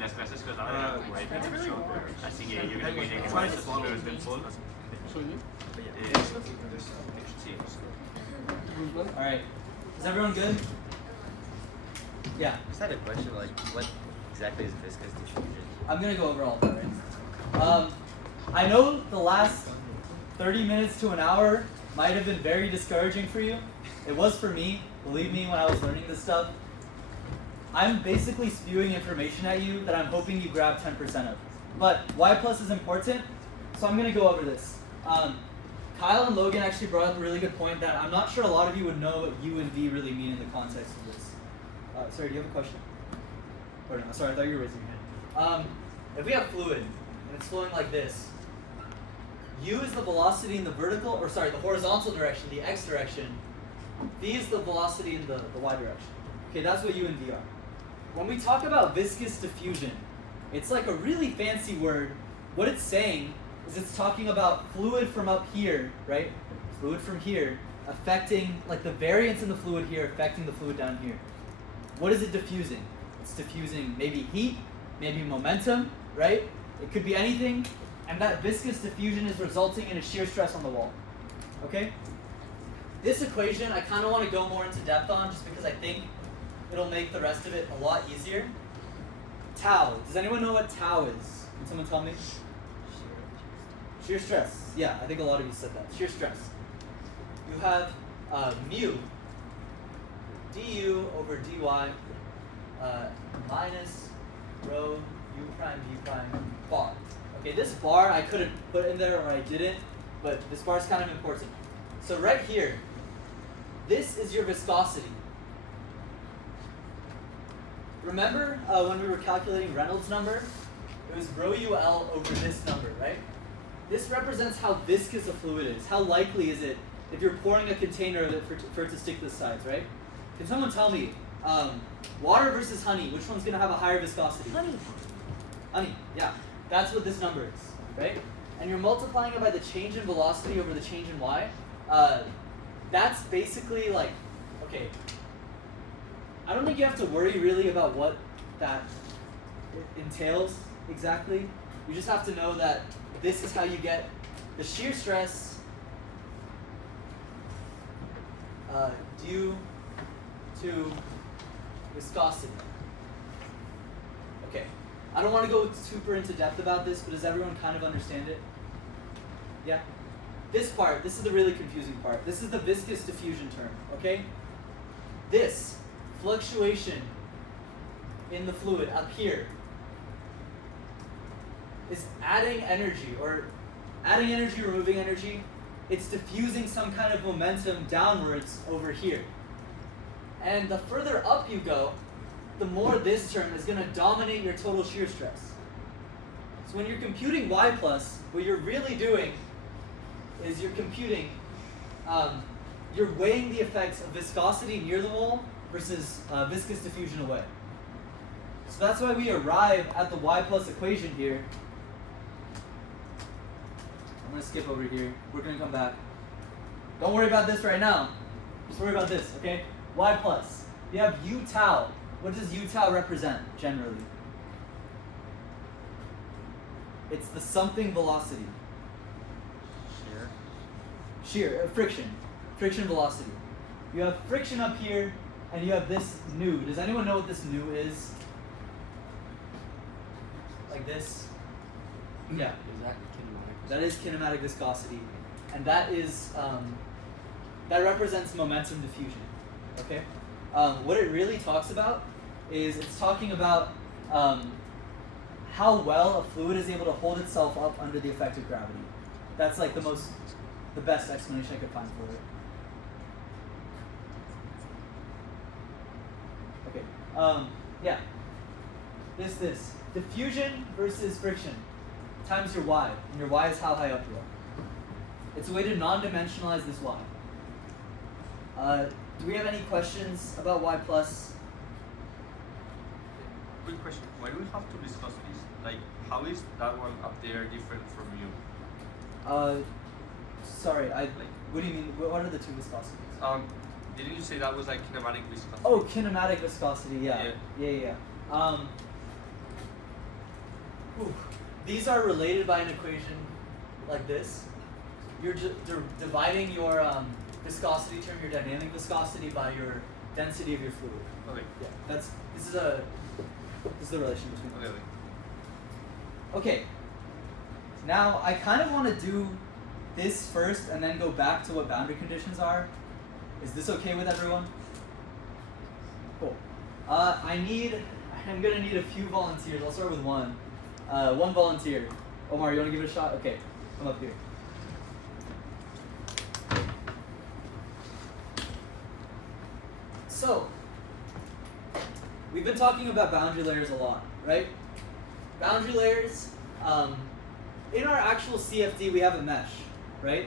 las clases que os daban eran como iPad, así que yo creo que tiene que ser full. Sí. All right. Is everyone good? Yeah. I just had a question, like, what exactly is viscous diffusion? I'm gonna go over all of that, right? I know the last 30 minutes to an hour might have been very discouraging for you. It was for me, believe me, when I was learning this stuff. I'm basically spewing information at you that I'm hoping you grab 10% of. But Y plus is important, so I'm gonna go over this. Kyle and Logan actually brought up a really good point that I'm not sure a lot of you would know what U and V really mean in the context of this. Sorry, do you have a question? Or no, sorry, I thought you were raising your hand. If we have fluid and it's flowing like this, U is the velocity in the vertical, or sorry, the horizontal direction, the X direction. V is the velocity in the Y direction. Okay, that's what U and V are. When we talk about viscous diffusion, it's like a really fancy word. What it's saying is it's talking about fluid from up here, right? Fluid from here affecting, like the variance in the fluid here affecting the fluid down here. What is it diffusing? It's diffusing maybe heat, maybe momentum, right? It could be anything, and that viscous diffusion is resulting in a shear stress on the wall, okay? This equation I kind of want to go more into depth on just because I think it'll make the rest of it a lot easier. Tau. Does anyone know what tau is? Can someone tell me? Shear stress. Yeah, I think a lot of you said that. Shear stress. You have mu du over dy minus rho u prime v prime bar. Okay, this bar I couldn't put in there, or I didn't, but this bar is kind of important. So right here, this is your viscosity. Remember when we were calculating Reynolds number? It was rho ul over this number, right? This represents how viscous a fluid is. How likely is it if you're pouring a container of it for it to stick to the sides, right? Can someone tell me, water versus honey, which one's going to have a higher viscosity? Honey. Honey, yeah. That's what this number is, right? And you're multiplying it by the change in velocity over the change in y. That's basically like, okay, I don't think you have to worry really about what that entails exactly. You just have to know that this is how you get the shear stress due to viscosity. Okay, I don't want to go super into depth about this, but does everyone kind of understand it? Yeah? This part, this is the really confusing part. This is the viscous diffusion term, okay? This fluctuation in the fluid up here is adding energy, removing energy. It's diffusing some kind of momentum downwards over here. And the further up you go, the more this term is going to dominate your total shear stress. So when you're computing Y plus, what you're really doing is you're computing, you're weighing the effects of viscosity near the wall versus viscous diffusion away. So that's why we arrive at the Y plus equation here. I'm going to skip over here. We're going to come back. Don't worry about this right now. Just worry about this, okay? Y plus. You have U tau. What does U tau represent generally? It's the something velocity. Shear, friction. Friction velocity. You have friction up here, and you have this nu. Does anyone know what this nu is? Like this? Yeah. That is kinematic viscosity, and that is that represents momentum diffusion. Okay. What it really talks about is it's talking about how well a fluid is able to hold itself up under the effect of gravity. That's like the best explanation I could find for it. Okay. Yeah. This diffusion versus friction times your y, and your y is how high up you are. It's a way to non-dimensionalize this y. Do we have any questions about y plus? Quick question. Why do we have two viscosities? Like, how is that one up there different from you? Sorry, what do you mean? What are the two viscosities? Didn't you say that was like kinematic viscosity? Oh, kinematic viscosity, yeah. Yeah. Whew. These are related by an equation like this. You're dividing your viscosity term, your dynamic viscosity, by your density of your fluid. Okay. Yeah, this is the relation between them. Okay. Now I kind of want to do this first and then go back to what boundary conditions are. Is this okay with everyone? Cool. I'm gonna need a few volunteers. I'll start with one. One volunteer. Omar, you wanna give it a shot? Okay, come up here. So, we've been talking about boundary layers a lot, right? Boundary layers, in our actual CFD we have a mesh, right?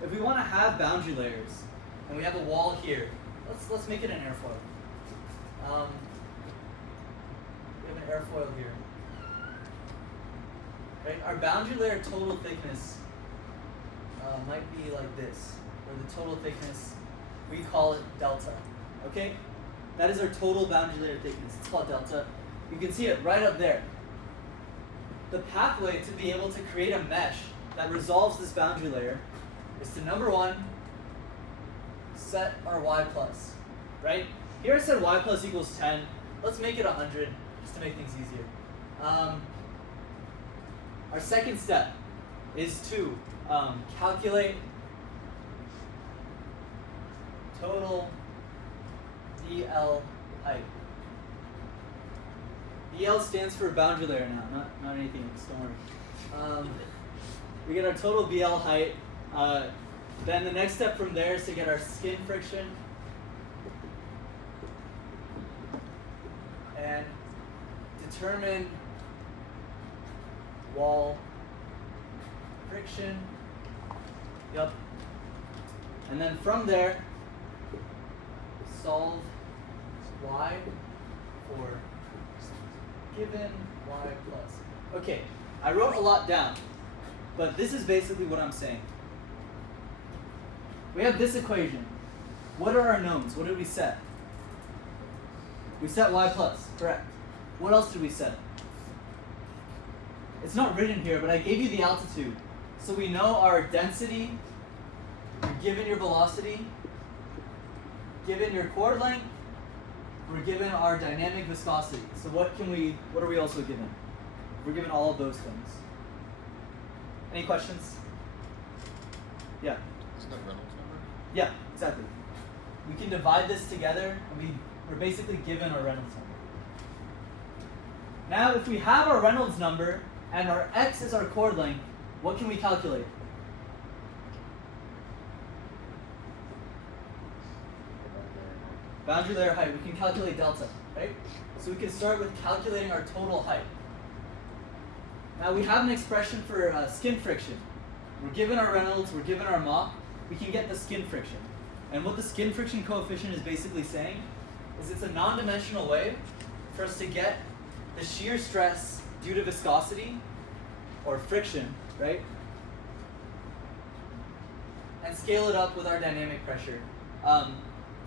If we want to have boundary layers, and we have a wall here, let's make it an airfoil. We have an airfoil here. Right? Our boundary layer total thickness might be like this, or the total thickness, we call it delta. Okay? That is our total boundary layer thickness. It's called delta. You can see it right up there. The pathway to be able to create a mesh that resolves this boundary layer is to, number one, set our y plus, right? Here I said y plus equals 10. Let's make it 100 just to make things easier. Our second step is to calculate total BL height. BL stands for boundary layer now, not anything else, don't worry. We get our total BL height. Then the next step from there is to get our skin friction and determine wall friction. Yep. And then from there, solve y for given y plus. Okay, I wrote a lot down, but this is basically what I'm saying. We have this equation. What are our knowns? What did we set? We set y plus, correct. What else did we set? It's not written here, but I gave you the altitude. So we know our density, given your velocity, given your chord length, we're given our dynamic viscosity. So what are we also given? We're given all of those things. Any questions? Yeah. Is that Reynolds number? Yeah, exactly. We can divide this together, and we're basically given our Reynolds number. Now, if we have our Reynolds number, and our x is our chord length, what can we calculate? Boundary layer height. We can calculate delta, right? So we can start with calculating our total height. Now we have an expression for skin friction. We're given our Reynolds, we're given our Mach, we can get the skin friction. And what the skin friction coefficient is basically saying is it's a non-dimensional way for us to get the shear stress due to viscosity, or friction, right? And scale it up with our dynamic pressure.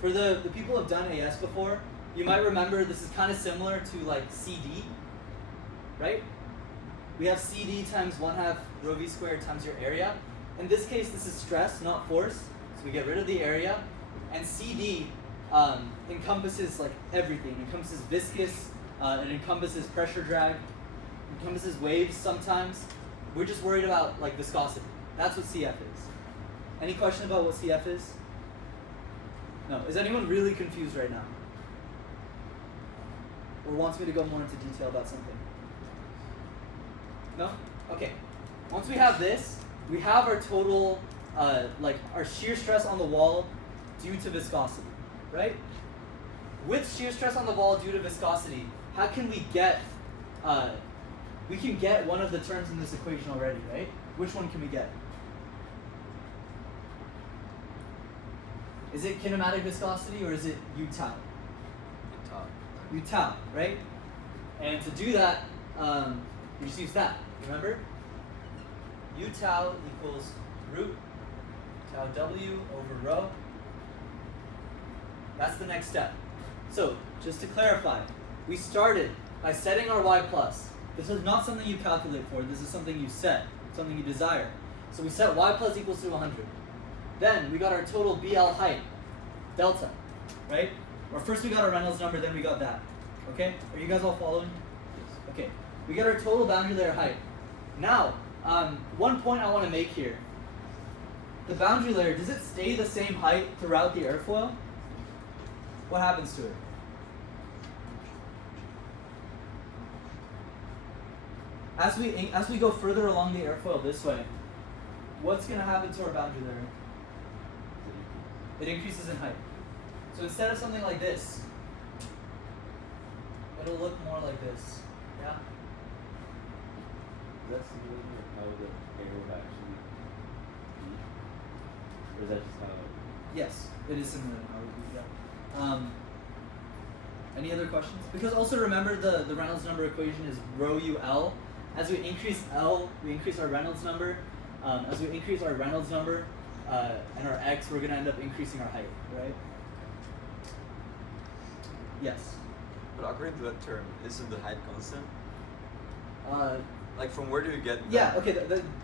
For the people who have done AS before, you might remember this is kind of similar to like CD, right? We have CD times 1/2 rho v squared times your area. In this case, this is stress, not force. So we get rid of the area. And CD encompasses like everything. It encompasses viscous, it encompasses pressure drag, encompasses waves sometimes. We're just worried about like viscosity. That's what CF is. Any question about what CF is? No. Is anyone really confused right now? Or wants me to go more into detail about something? No? Okay. Once we have this, we have our total, like our shear stress on the wall due to viscosity, right? With shear stress on the wall due to viscosity, how can we get, we can get one of the terms in this equation already, right? Which one can we get? Is it kinematic viscosity or is it U tau? U tau, right? And to do that, you just use that, remember? U tau equals root tau W over rho. That's the next step. So, just to clarify, we started by setting our y plus. This is not something you calculate for. This is something you set, something you desire. So we set y plus equals to 100. Then we got our total BL height, delta, right? Or first we got our Reynolds number, then we got that. Okay? Are you guys all following? Okay. We got our total boundary layer height. Now, one point I want to make here. The boundary layer, does it stay the same height throughout the airfoil? What happens to it? As we go further along the airfoil this way, what's going to happen to our boundary layer? It increases in height. So instead of something like this, it'll look more like this. Yeah? Is that similar to how the air would actually be? Or is that just how? Yes, it is similar to how it would be. Yeah. Any other questions? Because also remember the Reynolds number equation is rho u L. As we increase L, we increase our Reynolds number. As we increase our Reynolds number and our X, we're going to end up increasing our height, right? Yes. But according to that term, isn't the height constant? Uh, Like from where do you get? yeah. Okay.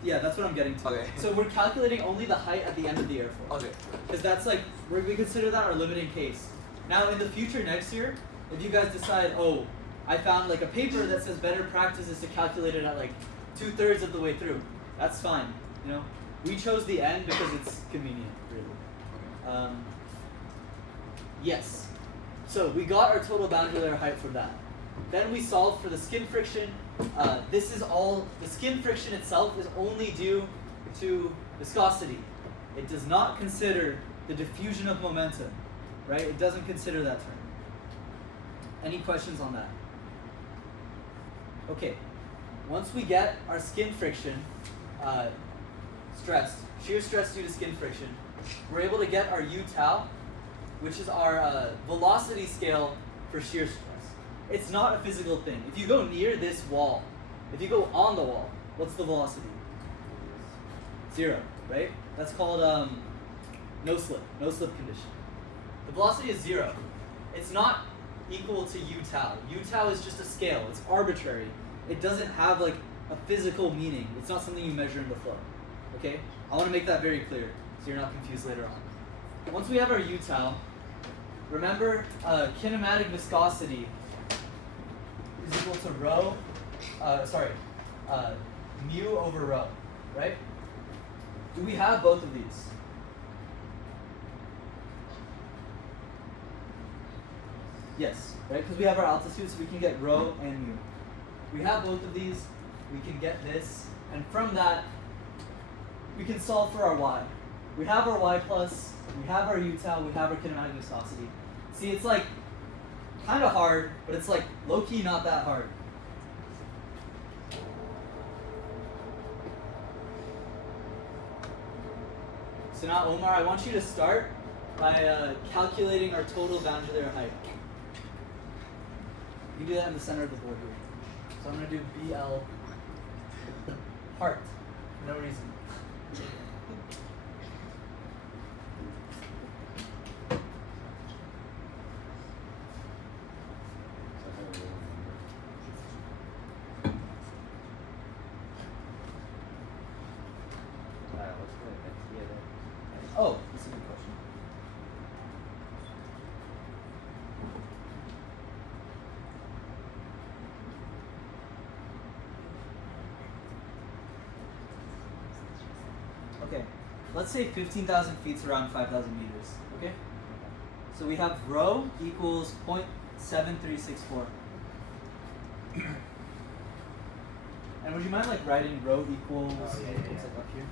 Yeah, that's what I'm getting to. Okay. So we're calculating only the height at the end of the airfoil. Okay. Because that's like we consider that our limiting case. Now in the future next year, if you guys decide, oh, I found like a paper that says better practice is to calculate it at like 2/3 of the way through, that's fine. You know, we chose the end because it's convenient, really. Yes. So we got our total boundary layer height from that. Then we solved for the skin friction. This is all, the skin friction itself is only due to viscosity. It does not consider the diffusion of momentum, right? It doesn't consider that term. Any questions on that? Okay, once we get our skin friction, stress, shear stress due to skin friction, we're able to get our U tau, which is our velocity scale for shear stress. It's not a physical thing. If you go near this wall, if you go on the wall, what's the velocity? 0, right? That's called no slip condition. The velocity is 0. It's not equal to U tau. U tau is just a scale. It's arbitrary. It doesn't have like a physical meaning. It's not something you measure in the flow. Okay? I want to make that very clear so you're not confused later on. Once we have our U tau, remember kinematic viscosity is equal to rho, mu over rho, right? Do we have both of these? Yes, right? Because we have our altitude, so we can get rho and mu. We have both of these, we can get this, and from that, we can solve for our y. We have our y plus, we have our u tau, we have our kinematic viscosity. See, it's like kind of hard, but it's like low-key not that hard. So now, Omar, I want you to start by calculating our total boundary layer height. You can do that in the center of the board here. So I'm going to do BL heart for no reason. What's the XD of that? Oh, that's a good question. Okay, let's say 15,000 feet is around 5,000 meters, okay? So we have rho equals 0.7364. And would you mind like writing rho equals, Oh, yeah, it's yeah. like up here?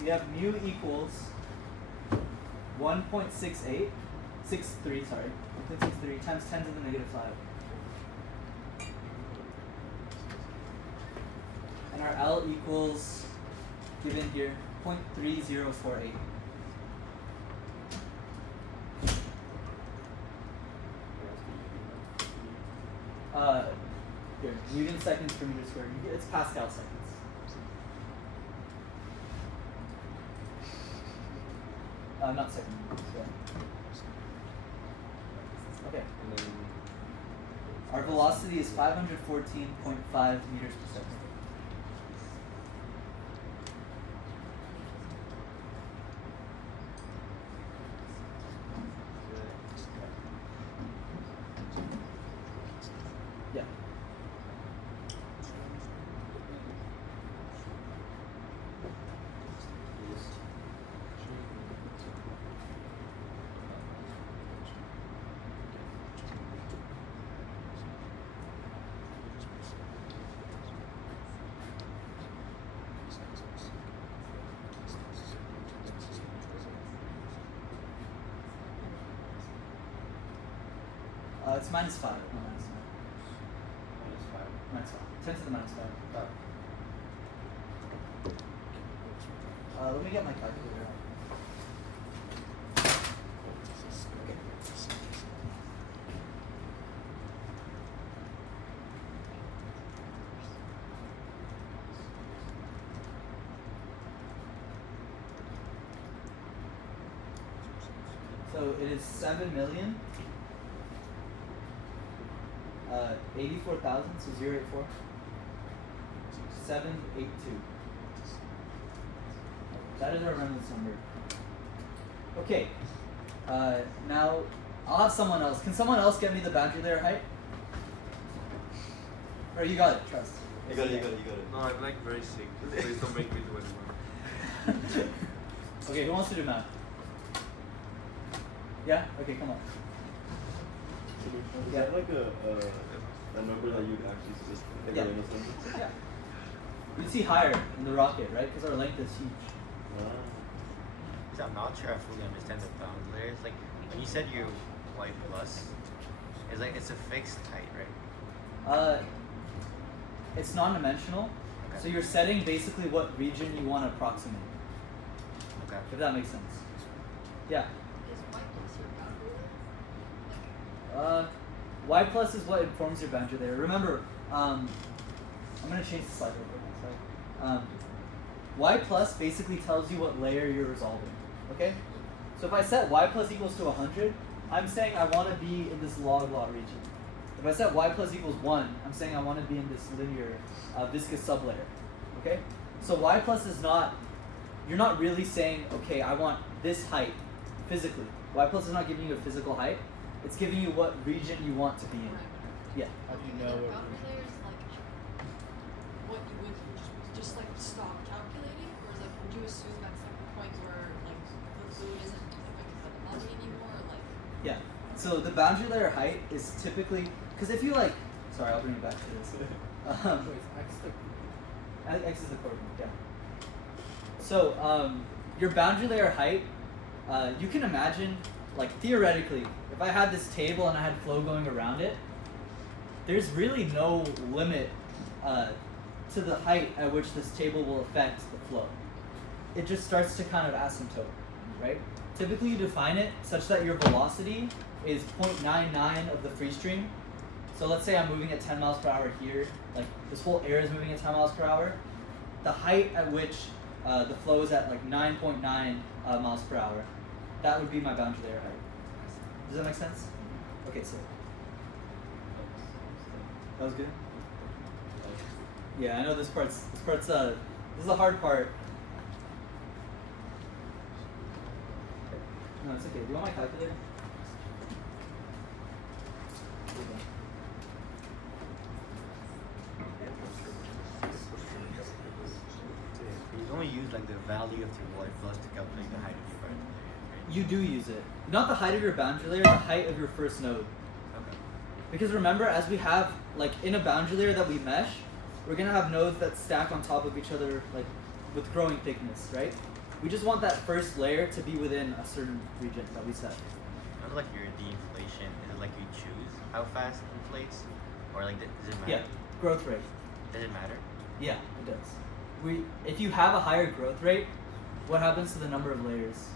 We have mu equals 1.63 times 10 to the negative 5. And our L equals, given here, 0.3048. Here, Newton seconds per meter squared. It's Pascal seconds. Not seconds. Yeah. Our velocity is 514.5 meters per second. Yeah. It's -5, not -9. -5. -5. 10 to the -5. Let me get my calculator out. So it is 7,000,000. 84,000, so 084. 782. That is our Reynolds number. Okay. Now I'll have someone else. Can someone else get me the boundary layer height? Or you got it, trust. You got it. No, I'm like very sick. Please don't make me do anymore. Okay, who wants to do math? Yeah? Okay, come on. Is that like a number that you'd actually just like Yeah. a Reynolds number? Yeah. You'd see higher in the rocket, right? Because our length is huge. So I'm not sure I fully understand the bound layers. Like when you said your y plus, it's like it's a fixed height, right? It's non-dimensional. Okay. So you're setting basically what region you want to approximate. Okay. If that makes sense. Yeah. Is y plus your boundary layer? Y plus is what informs your boundary layer. Remember, I'm gonna change the slide real quick. Sorry. Y plus basically tells you what layer you're resolving. Okay? So if I set y plus equals to 100, I'm saying I want to be in this log law region. If I set y plus equals 1, I'm saying I want to be in this linear viscous sublayer. Okay? So y plus is not, you're not really saying, okay, I want this height physically. Y plus is not giving you a physical height. It's giving you what region you want to be in. Yeah. How do you know what boundary layer is like what you would just like stop calculating, or is like would you assume that's like the point where like the fluid isn't affected by the body anymore, or like Yeah. So the boundary layer height is typically, because if you like, sorry, I'll bring you back to this. X is the coordinate, yeah. So your boundary layer height, you can imagine, like theoretically, if I had this table and I had flow going around it, there's really no limit to the height at which this table will affect the flow. It just starts to kind of asymptote, right? Typically you define it such that your velocity is 0.99 of the free stream. So let's say I'm moving at 10 miles per hour here, like this whole air is moving at 10 miles per hour. The height at which the flow is at like 9.9 miles per hour, that would be my boundary layer height. Does that make sense? Okay, so that was good. Yeah, I know this part's this is the hard part. No, it's okay. Do you want my calculator? You only use like the value of your y plus to calculate the height of your boundary layer, right? You do use it. Not the height of your boundary layer, the height of your first node. Okay. Because remember, as we have, like in a boundary layer that we mesh, we're gonna have nodes that stack on top of each other, like with growing thickness, right? We just want that first layer to be within a certain region that we set. Not like your de-inflation. Is it like you choose how fast it inflates, or like does it matter? Yeah, growth rate. Does it matter? Yeah, it does. If you have a higher growth rate, what happens to the number of layers?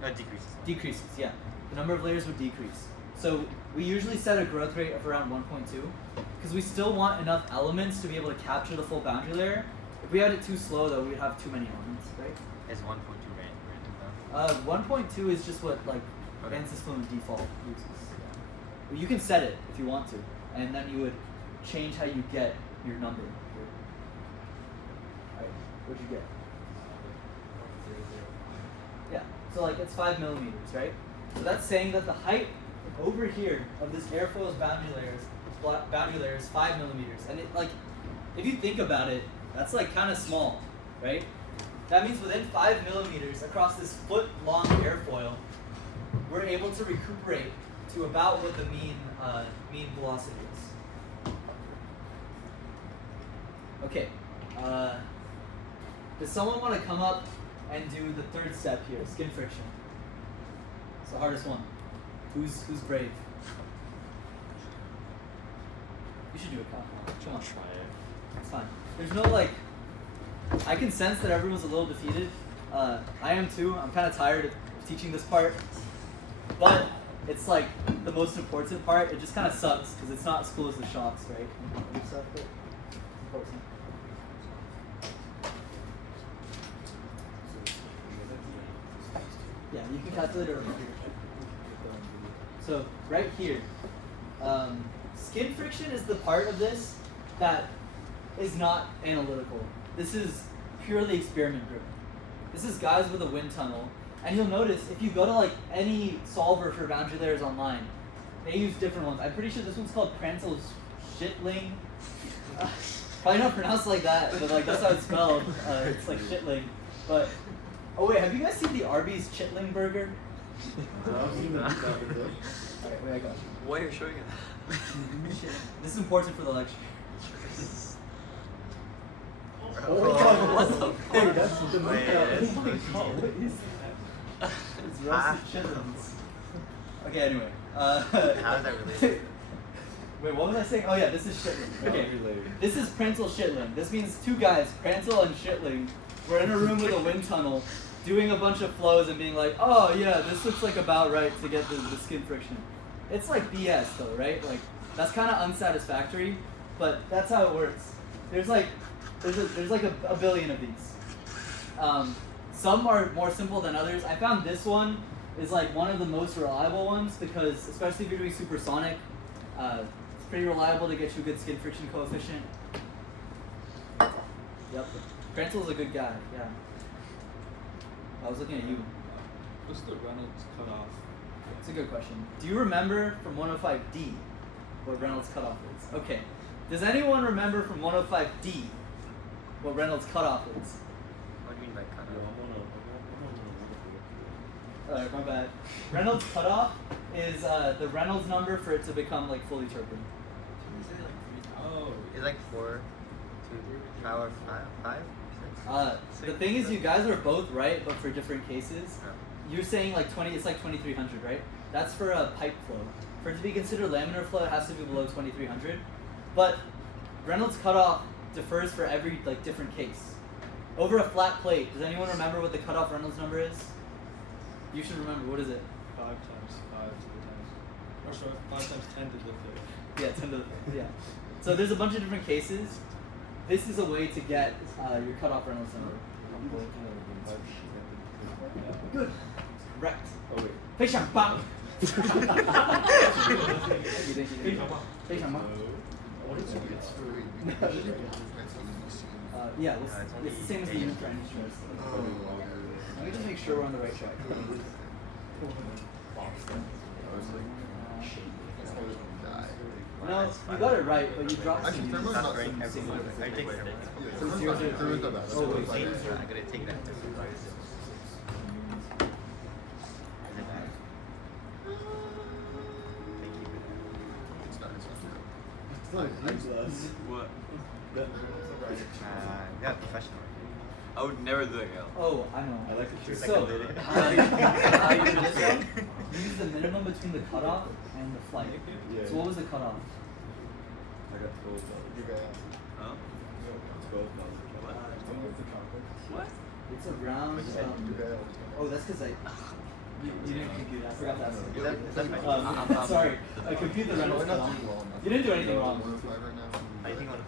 Increases. Decreases. Decreases, yeah. The number of layers would decrease. So we usually set a growth rate of around 1.2 because we still want enough elements to be able to capture the full boundary layer. If we had it too slow, though, we'd have too many elements, right? Is 1.2 random though? 1.2 is just what like Okay. ANSYS Fluent default uses. You can set it if you want to, and then you would change how you get your number. Alright, what'd you get? Yeah, so like it's 5 millimeters, right? So that's saying that the height over here of this airfoil's boundary layer is 5 millimeters. And it, like, if you think about it, that's like kind of small, right? That means within 5 millimeters across this foot-long airfoil, we're able to recuperate to about what the mean velocity is. Okay. Does someone want to come up and do the third step here, skin friction? It's the hardest one. Who's brave? You should do it, Kyle. Come on. Try it. It's fine. There's no like. I can sense that everyone's a little defeated. I am too. I'm kind of tired of teaching this part, but it's like the most important part. It just kind of sucks because it's not as cool as the shocks, right? Good stuff, but it's important. Yeah, you can calculate it over here. So right here, skin friction is the part of this that is not analytical. This is purely experiment driven. This is guys with a wind tunnel, and you'll notice if you go to like any solver for boundary layers online, they use different ones. I'm pretty sure this one's called Pranzel's Shitling. Probably not pronounced like that, but like that's how it's spelled. It's like Shitling. But oh wait, have you guys seen the Arby's Chitling burger? Alright, wait, I got you. Why are you showing it? This is important for the lecture. What the fuck? Hey, that's the Oh, yeah, it's oh my roasted god, what is that? It's roasted chitlins. Okay, anyway. How is that related? Wait, what was I saying? Oh yeah, this is Shitling. Okay, this is Pranzel Shitling. This means two guys, Pranzel and Shitling, were in a room with a wind tunnel, doing a bunch of flows and being like, oh yeah, this looks like about right to get the skin friction. It's like BS though, right? Like, that's kind of unsatisfactory, but that's how it works. There's like a billion of these. Some are more simple than others. I found this one is like one of the most reliable ones because, especially if you're doing supersonic, it's pretty reliable to get you a good skin friction coefficient. Yep. Pranzel's a good guy, yeah. I was looking at you. What's the Reynolds cutoff? It's a good question. Do you remember from 105D what Reynolds cutoff is? Okay. Does anyone remember from 105D what Reynolds cutoff is? What do you mean by cut off? My bad. Reynolds cutoff is the Reynolds number for it to become like fully turbulent. Oh. It's like 4 to power 5? The thing is, you guys are both right, but for different cases. You're saying like 20. It's like 2300, right? That's for a pipe flow. For it to be considered laminar flow, it has to be below 2300. But Reynolds cutoff differs for every like different case. Over a flat plate, does anyone remember what the cutoff Reynolds number is? You should remember. What is it? 5 times 5 to the times. Or sorry, 5 times 10 to the fifth. Yeah, 10 to the fifth. Yeah. So there's a bunch of different cases. This is a way to get your cutoff Reynolds number. Good. Correct. Oh wait. 非常棒. Thank you. 非常棒. Yeah, it's the same as the unit for energy stress. Let me just make sure we're on the right track. No, you got it right, but you dropped some units. Not great. I take it. Some zeros are three. Oh, wait. I'm gonna take that. What? Yeah, professional. I would never do that, Gal. Oh, I know. I like the shirt. So, Like a lady. for this one, you use the minimum between the cutoff and the flight. Yeah. So what was the cutoff? I got $12. Huh? What? It's around. Oh, that's because you didn't compute it. I forgot to ask you. Is that my Sorry, I compute the Reynolds cutoff. You didn't do anything wrong. anything on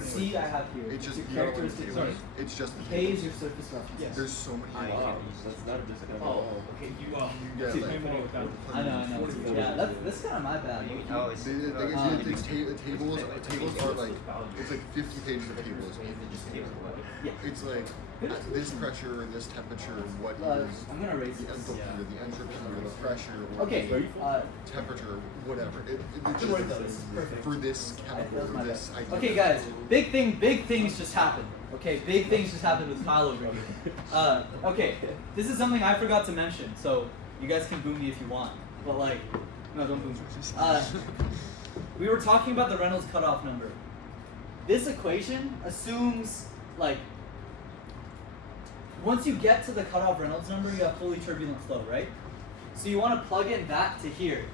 C I have here. It's just your characteristic. Sorry. It's just K is your surface roughness. There's so many. Wow, that's not just Oh, okay. You you get Dude, like. I know. Yeah, that's kind of my bad. Oh, it's The tables are like, it's like 50 pages of tables. Yeah. It's like at this pressure, this temperature, what is I'm gonna raise the this. enthalpy or the entropy or the pressure or Okay. the temperature, whatever. It Good work though. This is perfect. for this chemical That was my or this bad. idea. Okay, guys, big things just happened. Okay, big things just happened with Kyle over here. Okay, this is something I forgot to mention, so you guys can boo me if you want, but like, no, don't boo me. We were talking about the Reynolds cutoff number. This equation assumes like once you get to the cutoff Reynolds number, you have fully turbulent flow, right? So you want to plug in that to here.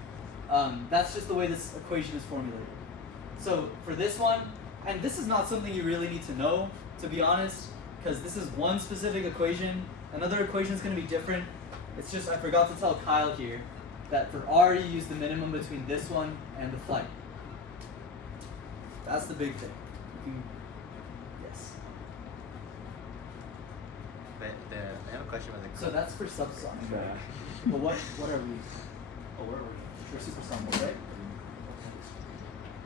That's just the way this equation is formulated. So for this one, and this is not something you really need to know, to be honest, because this is one specific equation. Another equation is going to be different. It's just I forgot to tell Kyle here that for R you use the minimum between this one and the flight. That's the big thing. Yes. I have a question about the. So that's for subsonic, right? Yeah. But what are we? Oh, where are we? We're supersonic, right?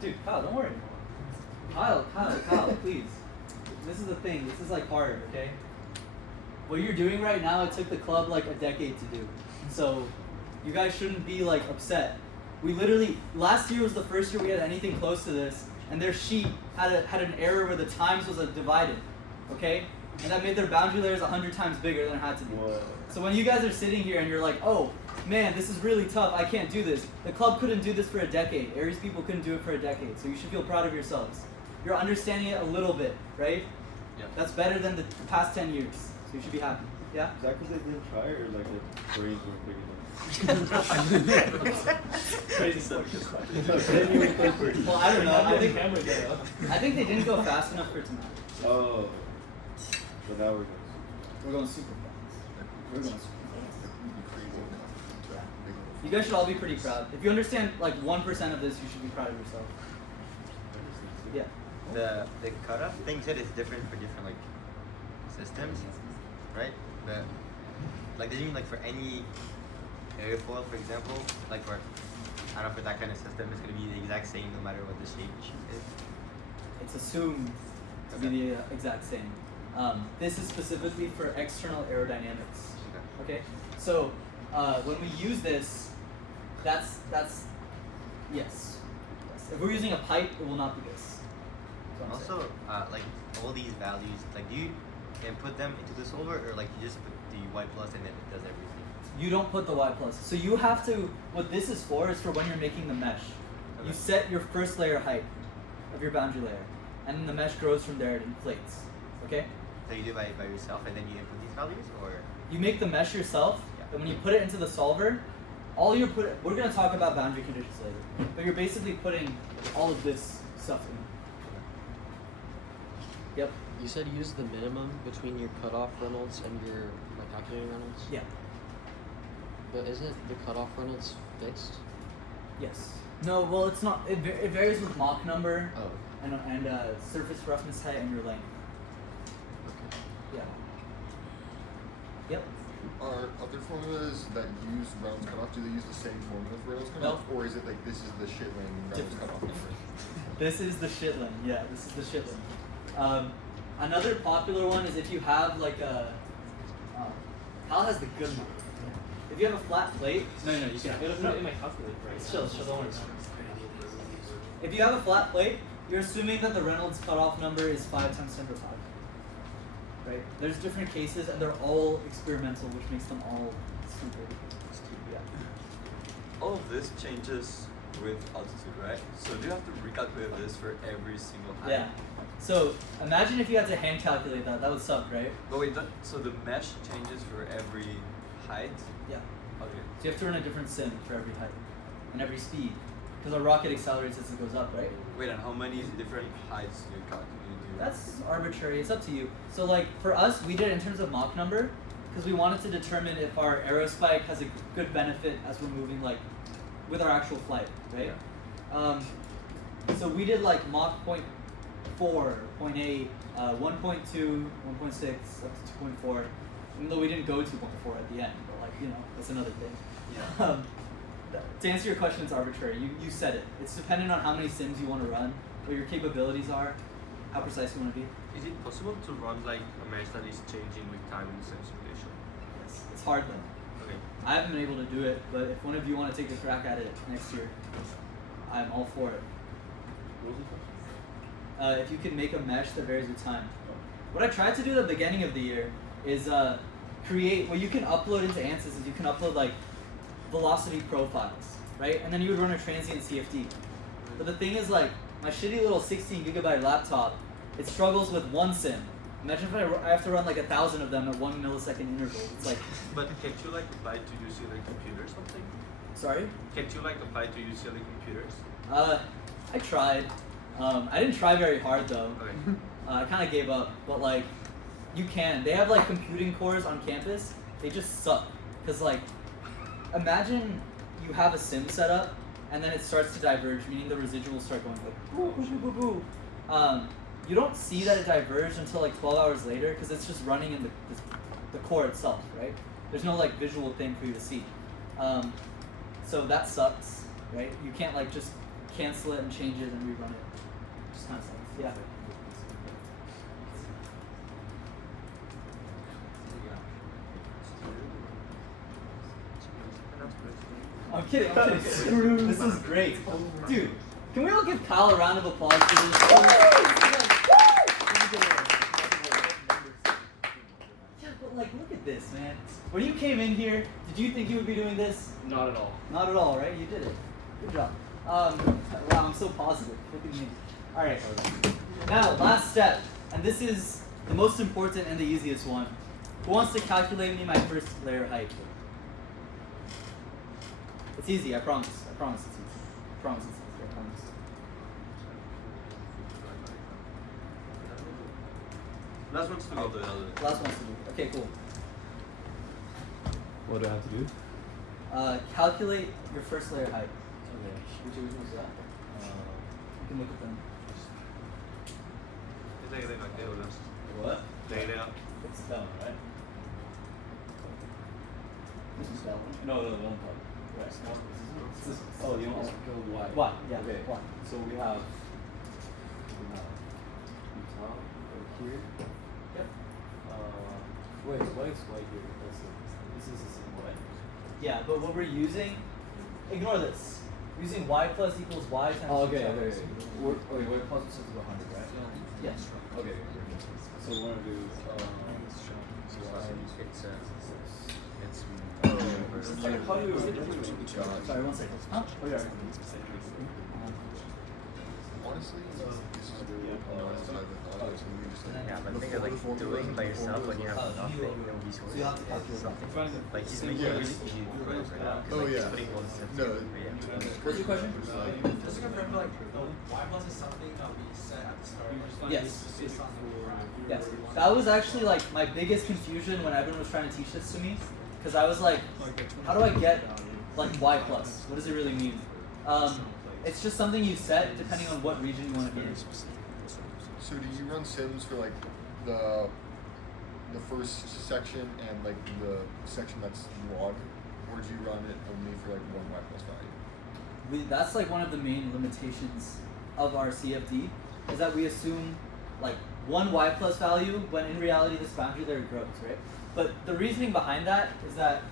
Dude, Kyle, don't worry. Kyle, please. This is the thing. This is like hard, okay? What you're doing right now, it took the club like a decade to do. So you guys shouldn't be like upset. We literally last year was the first year we had anything close to this, and their sheet had an error where the times was divided, okay? And that made their boundary layers 100 times bigger than it had to be. Whoa. So when you guys are sitting here and you're like, oh man, this is really tough, I can't do this. The club couldn't do this for a decade. Aries people couldn't do it for a decade. So you should feel proud of yourselves. You're understanding it a little bit, right? Yeah. That's better than the past 10 years. So you should be happy. Yeah? Is that because they didn't try, or like the brains weren't big enough? Crazy stuff. Well, I don't know. I think they didn't go fast enough for it to matter. Oh. So now we're going. We're going super fast. We're going super fast. Crazy. You guys should all be pretty proud. If you understand like 1% of this, you should be proud of yourself. Yeah. The cutoff thing said is different for different like systems, right? The like does it mean like for any airfoil, for example, like for I don't know for that kind of system, it's gonna be the exact same no matter what the shape is. It's assumed to be the exact same. This is specifically for external aerodynamics. Okay. So when we use this, that's yes. If we're using a pipe, it will not be this. And also, like all these values, like do you input them into the solver, or like you just put the Y plus and then it does everything? You don't put the Y plus. So you have to. What this is for is for when you're making the mesh. You set your first layer height of your boundary layer, and then the mesh grows from there. It inflates. Okay. So you do it by yourself, and then you input these values, or You make the mesh yourself, Yeah. and when you put it into the solver, we're gonna talk about boundary conditions later, but you're basically putting all of this stuff in. Yep. You said use the minimum between your cutoff Reynolds and your like calculating Reynolds. Yeah. But isn't the cutoff Reynolds fixed? Yes. No. Well, it's not. It varies with Mach number Oh. and surface roughness height and your length. Okay. Yeah. Yep. Are other formulas that use Reynolds cutoff, do they use the same formula for Reynolds cutoff? Or is it like this is the Shetland Reynolds Different. cutoff number? This is the Shetland. Yeah, this is the Shetland. Another popular one is if you have like a. Hal has the good one. If you have a flat plate. No, you can. No, in my calculator, right? Chill, don't worry. If you have a flat plate, you're assuming that the Reynolds cutoff number is 5 times 10 to the 5. Right? There's different cases, and they're all experimental, which makes them all stupid. Yeah. All of this changes with altitude, right? So do you have to recalculate this for every single height? Yeah. So imagine if you had to hand calculate that. That would suck, right? But wait, so the mesh changes for every height? Yeah. Okay. So you have to run a different sim for every height and every speed, because a rocket accelerates as it goes up, right? Wait, and how many different heights do you calculate? That's arbitrary. It's up to you. So like for us, we did it in terms of Mach number, because we wanted to determine if our aerospike has a good benefit as we're moving like with our actual flight, right? So we did like Mach 0.4, 0.8, 1.2, 1.6, up to 2.4. Even though we didn't go 2.4 at the end, but like that's another thing. Yeah. To answer your question, it's arbitrary. You said it. It's dependent on how many sims you want to run, what your capabilities are, how precise you want to be. Is it possible to run like a mesh that is changing with time in the same simulation? Yes. It's hard though. Okay. I haven't been able to do it, but if one of you want to take a crack at it next year, I'm all for it. What was the question? If you can make a mesh that varies with time. What I tried to do at the beginning of the year is create, what you can upload into ANSYS is you can upload like velocity profiles, right? And then you would run a transient CFD. But the thing is like, my shitty little 16 gigabyte laptop, it struggles with one sim. Imagine if I have to run like 1,000 of them at 1 millisecond intervals. It's like, But can't you like apply to UCLA computer or something? sorry? Can't you like apply to UCLA computers? I tried. I didn't try very hard though. Okay. I kind of gave up, but like, you can. They have like computing cores on campus. They just suck. Cause like, imagine you have a sim set up, and then it starts to diverge, meaning the residuals start going like boo boo boo boo boo. You don't see that it diverged until like 12 hours later, cause it's just running in the core itself, right? There's no like visual thing for you to see. So that sucks, right? You can't like just cancel it and change it and rerun it. It just kind of sucks. Yeah. I'm kidding. This is great. Dude, can we all give Kyle a round of applause for this? Yeah, but like, look at this, man. When you came in here, did you think you would be doing this? Not at all. Not at all, right? You did it. Good job. Wow, I'm so positive. Look at me. All right. Now, last step, and this is the most important and the easiest one. Who wants to calculate me my first layer height? It's easy, I promise. I promise it's easy. I promise it's easy, I promise. Last one's to I'll me. do it, I'll do it. Last one's to do. Okay, cool. What do I have to do? Calculate your first layer height. Okay. Which one's that? You can look at them. What? It's that one, right? This is that one. No, the one part. Right. Oh, you want to go wide? Why? Yeah, Okay. why? So we have top right here. Yep. Wait, why is white here? This is the same white. Yeah, but what we're using, ignore this. We're using y plus equals y times Okay, y. okay. We're positive to 100, right? Yes. Okay. So we're gonna do how do we Sorry, one second. Huh? Oh, yeah. Honestly, this is honest, I thought so we just Yeah, but think of like doing by yourself when you have nothing, no resources. So you have to calculate. It's something. Like he's making it really easy to do right now. 'Cause, Oh, like, he's yeah. putting all the steps No, in, but yeah. What's your question? Just to confirm, like, the y plus is something that we set at the start. Yes. Based on the Yes. That was actually like my biggest confusion when everyone was trying to teach this to me, because I was like, how do I get like y plus? What does it really mean? It's just something you set depending on what region you want to be in. So do you run sims for like the first section and like the section that's log, or do you run it only for like one y plus value? That's like one of the main limitations of our CFD, is that we assume like one y plus value when in reality this boundary layer grows, right? But the reasoning behind that is that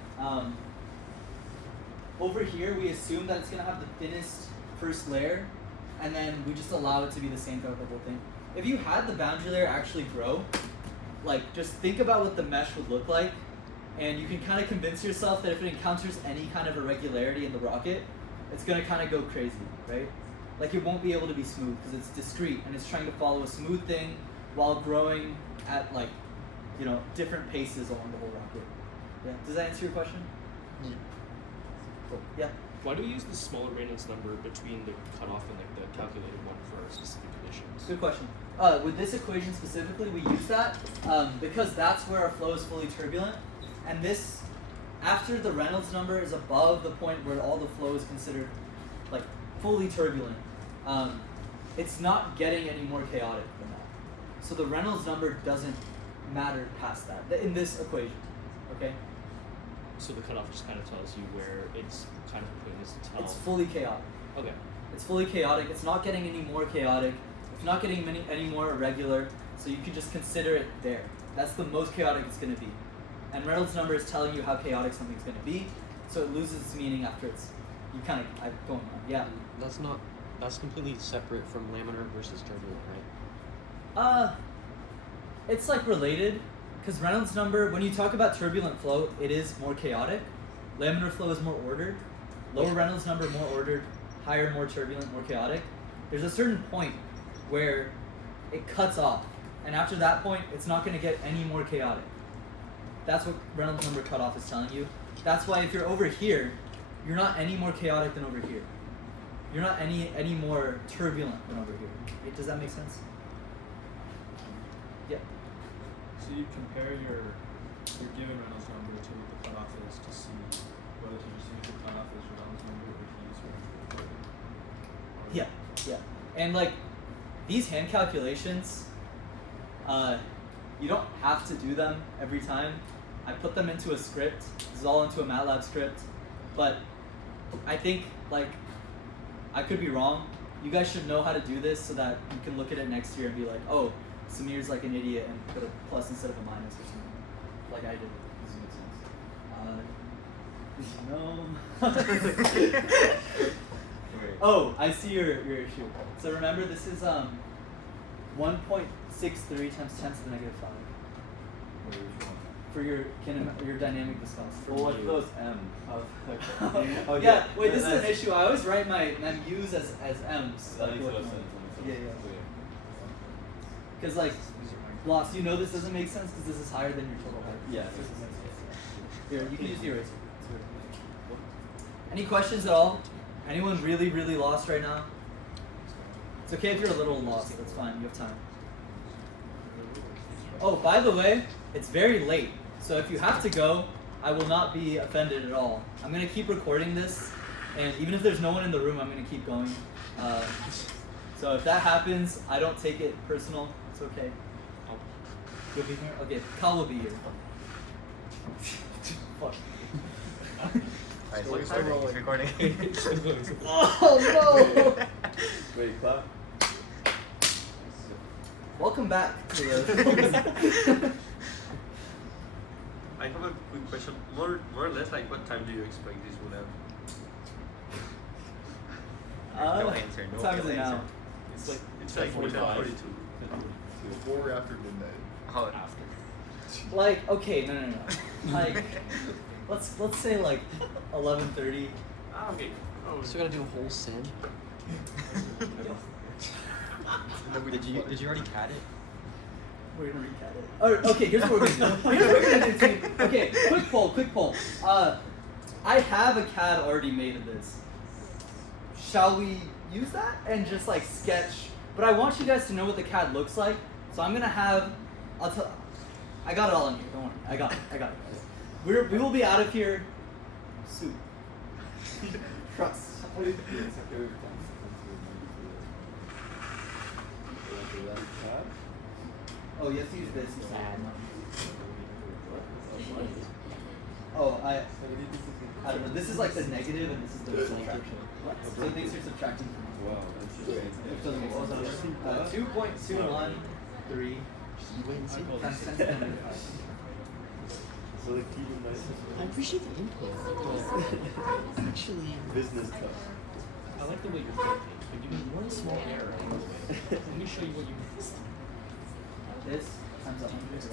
over here we assume that it's going to have the thinnest first layer, and then we just allow it to be the same throughout the whole thing. If you had the boundary layer actually grow, like just think about what the mesh would look like, and you can kind of convince yourself that if it encounters any kind of irregularity in the rocket, it's going to kind of go crazy, right? Like it won't be able to be smooth because it's discrete and it's trying to follow a smooth thing while growing at like, different paces along the whole rocket. Yeah. Does that answer your question? Yeah. Cool. Yeah. Why do we use the smaller Reynolds number between the cutoff and like the calculated one for specific conditions? Good question. With this equation specifically, we use that because that's where our flow is fully turbulent, and this, after the Reynolds number is above the point where all the flow is considered like fully turbulent, it's not getting any more chaotic than that. So the Reynolds number doesn't matter past that in this equation. Okay. So the cutoff just kind of tells you where it's kind of pointless to tell. It's fully chaotic. Okay. It's fully chaotic. It's not getting any more chaotic. It's not getting any more irregular. So you can just consider it there. That's the most chaotic it's going to be. And Reynolds number is telling you how chaotic something's going to be. So it loses its meaning after it's you kind of going on. Yeah. That's completely separate from laminar versus turbulent, right? It's like related, because Reynolds number, when you talk about turbulent flow, it is more chaotic. Laminar flow is more ordered. Lower Reynolds number, more ordered. Higher, more turbulent, more chaotic. There's a certain point where it cuts off, and after that point, it's not going to get any more chaotic. That's what Reynolds number cutoff is telling you. That's why if you're over here, you're not any more chaotic than over here. You're not any more turbulent than over here. Does that make sense? Yeah. So you compare your given Reynolds number to what the cutoff is to see whether to just use the cutoff as your Reynolds number or to use your Yeah. And like these hand calculations, you don't have to do them every time. I put them into a script. This is all into a MATLAB script. But I think like I could be wrong. You guys should know how to do this so that you can look at it next year and be like, oh, Samir's like an idiot and put a plus instead of a minus or something. Like I did. Does it make sense? No. Oh, I see your issue. So remember, this is 1.63 times 10 to the negative 5. For your dynamic viscosity. Well, like those M. Oh yeah, wait, this is an issue. I always write my U's as M's. That makes no sense. Yeah. Because like, Lost, you know this doesn't make sense because this is higher than your total height. Yeah. Here, you can use the eraser. Any questions at all? Anyone really, really lost right now? It's okay if you're a little lost. That's fine. You have time. Oh, by the way, it's very late. So if you have to go, I will not be offended at all. I'm going to keep recording this, and even if there's no one in the room, I'm going to keep going. So if that happens, I don't take it personal. It's okay. You'll be here? Okay, Kyle will be here. Fuck. Alright, so it's recording. Oh no! Wait, clap. Welcome back to the... I have a quick question. More or less, like, what time do you expect this will end? No answer. No what time is real it now? answer. It's like 10:42. Before or after midnight? Oh, After. Like, okay, no. Like, let's say like 11:30. Ah, okay. Oh, So we gotta do a whole sim. Did you already cat it? We're gonna recat it. Oh, okay, here's what we're gonna do. Here's what we're gonna do. Too. Okay, quick poll. I have a CAD already made of this. Shall we use that and just like sketch? But I want you guys to know what the CAD looks like. So I'm gonna have. I got it all in here. Don't worry. I got it. We will be out of here soon. Trust. Oh, you have to use this. Oh, I don't know. This is like the negative, and this is the subtraction. So things are subtracting from. Wow, Which doesn't make sense. 2.213 times 10 to the negative 5. So like even nice. I appreciate the input. But actually, Business stuff. I like the way you're thinking, but you made one small error. Let me show you what you missed. This times 100. So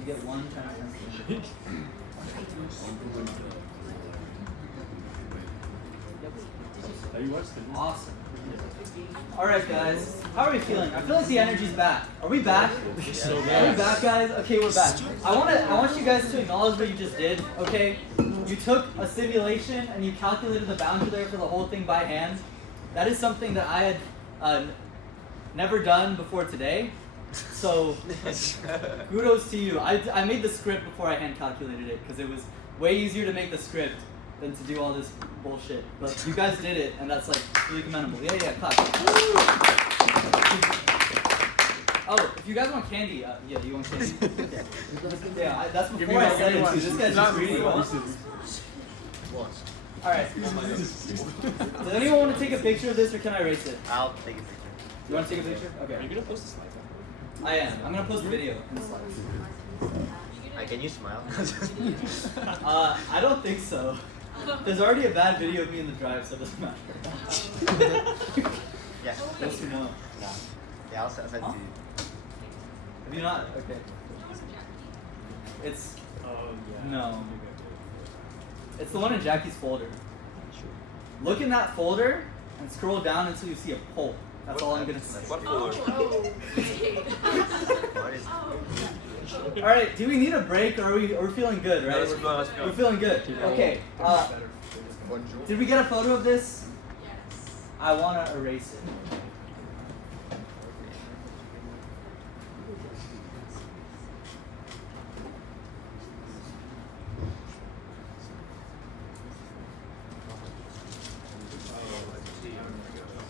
you get 1 times 10 to the negative 5. Have you watched the Awesome. Alright guys, how are we feeling? I feel like the energy's back. Are we back? Are we back, guys? Okay, we're back. I want you guys to acknowledge what you just did, okay? You took a simulation and you calculated the boundary layer for the whole thing by hand. That is something that I had never done before today. So, kudos to you. I made the script before I hand calculated it because it was way easier to make the script than to do all this bullshit. But you guys did it, and that's like really commendable. Yeah, clap. Oh, if you guys want candy, yeah, you want candy? Yeah, that's Give me before I one, said give me it one. too. This guy's just greedy. Once. Alright. Does anyone want to take a picture of this or can I erase it? I'll take a picture. You want to take a picture? Are you Okay. gonna post a slide? I am. I'm going to post a video in the slides. Can you smile? I don't think so. There's already a bad video of me in the drive, so it doesn't matter. Yeah. Yes or no? Yeah, I'll send it to you. Have you not? Okay. It's no. It's the one in Jackie's folder. Look in that folder and scroll down until you see a poll. That's all I'm gonna say. What folder? What is All right. Do we need a break or are we feeling good? Right? Let's go, let's go. We're feeling good. Okay. Bonjour. Did we get a photo of this? Yes. I want to erase it.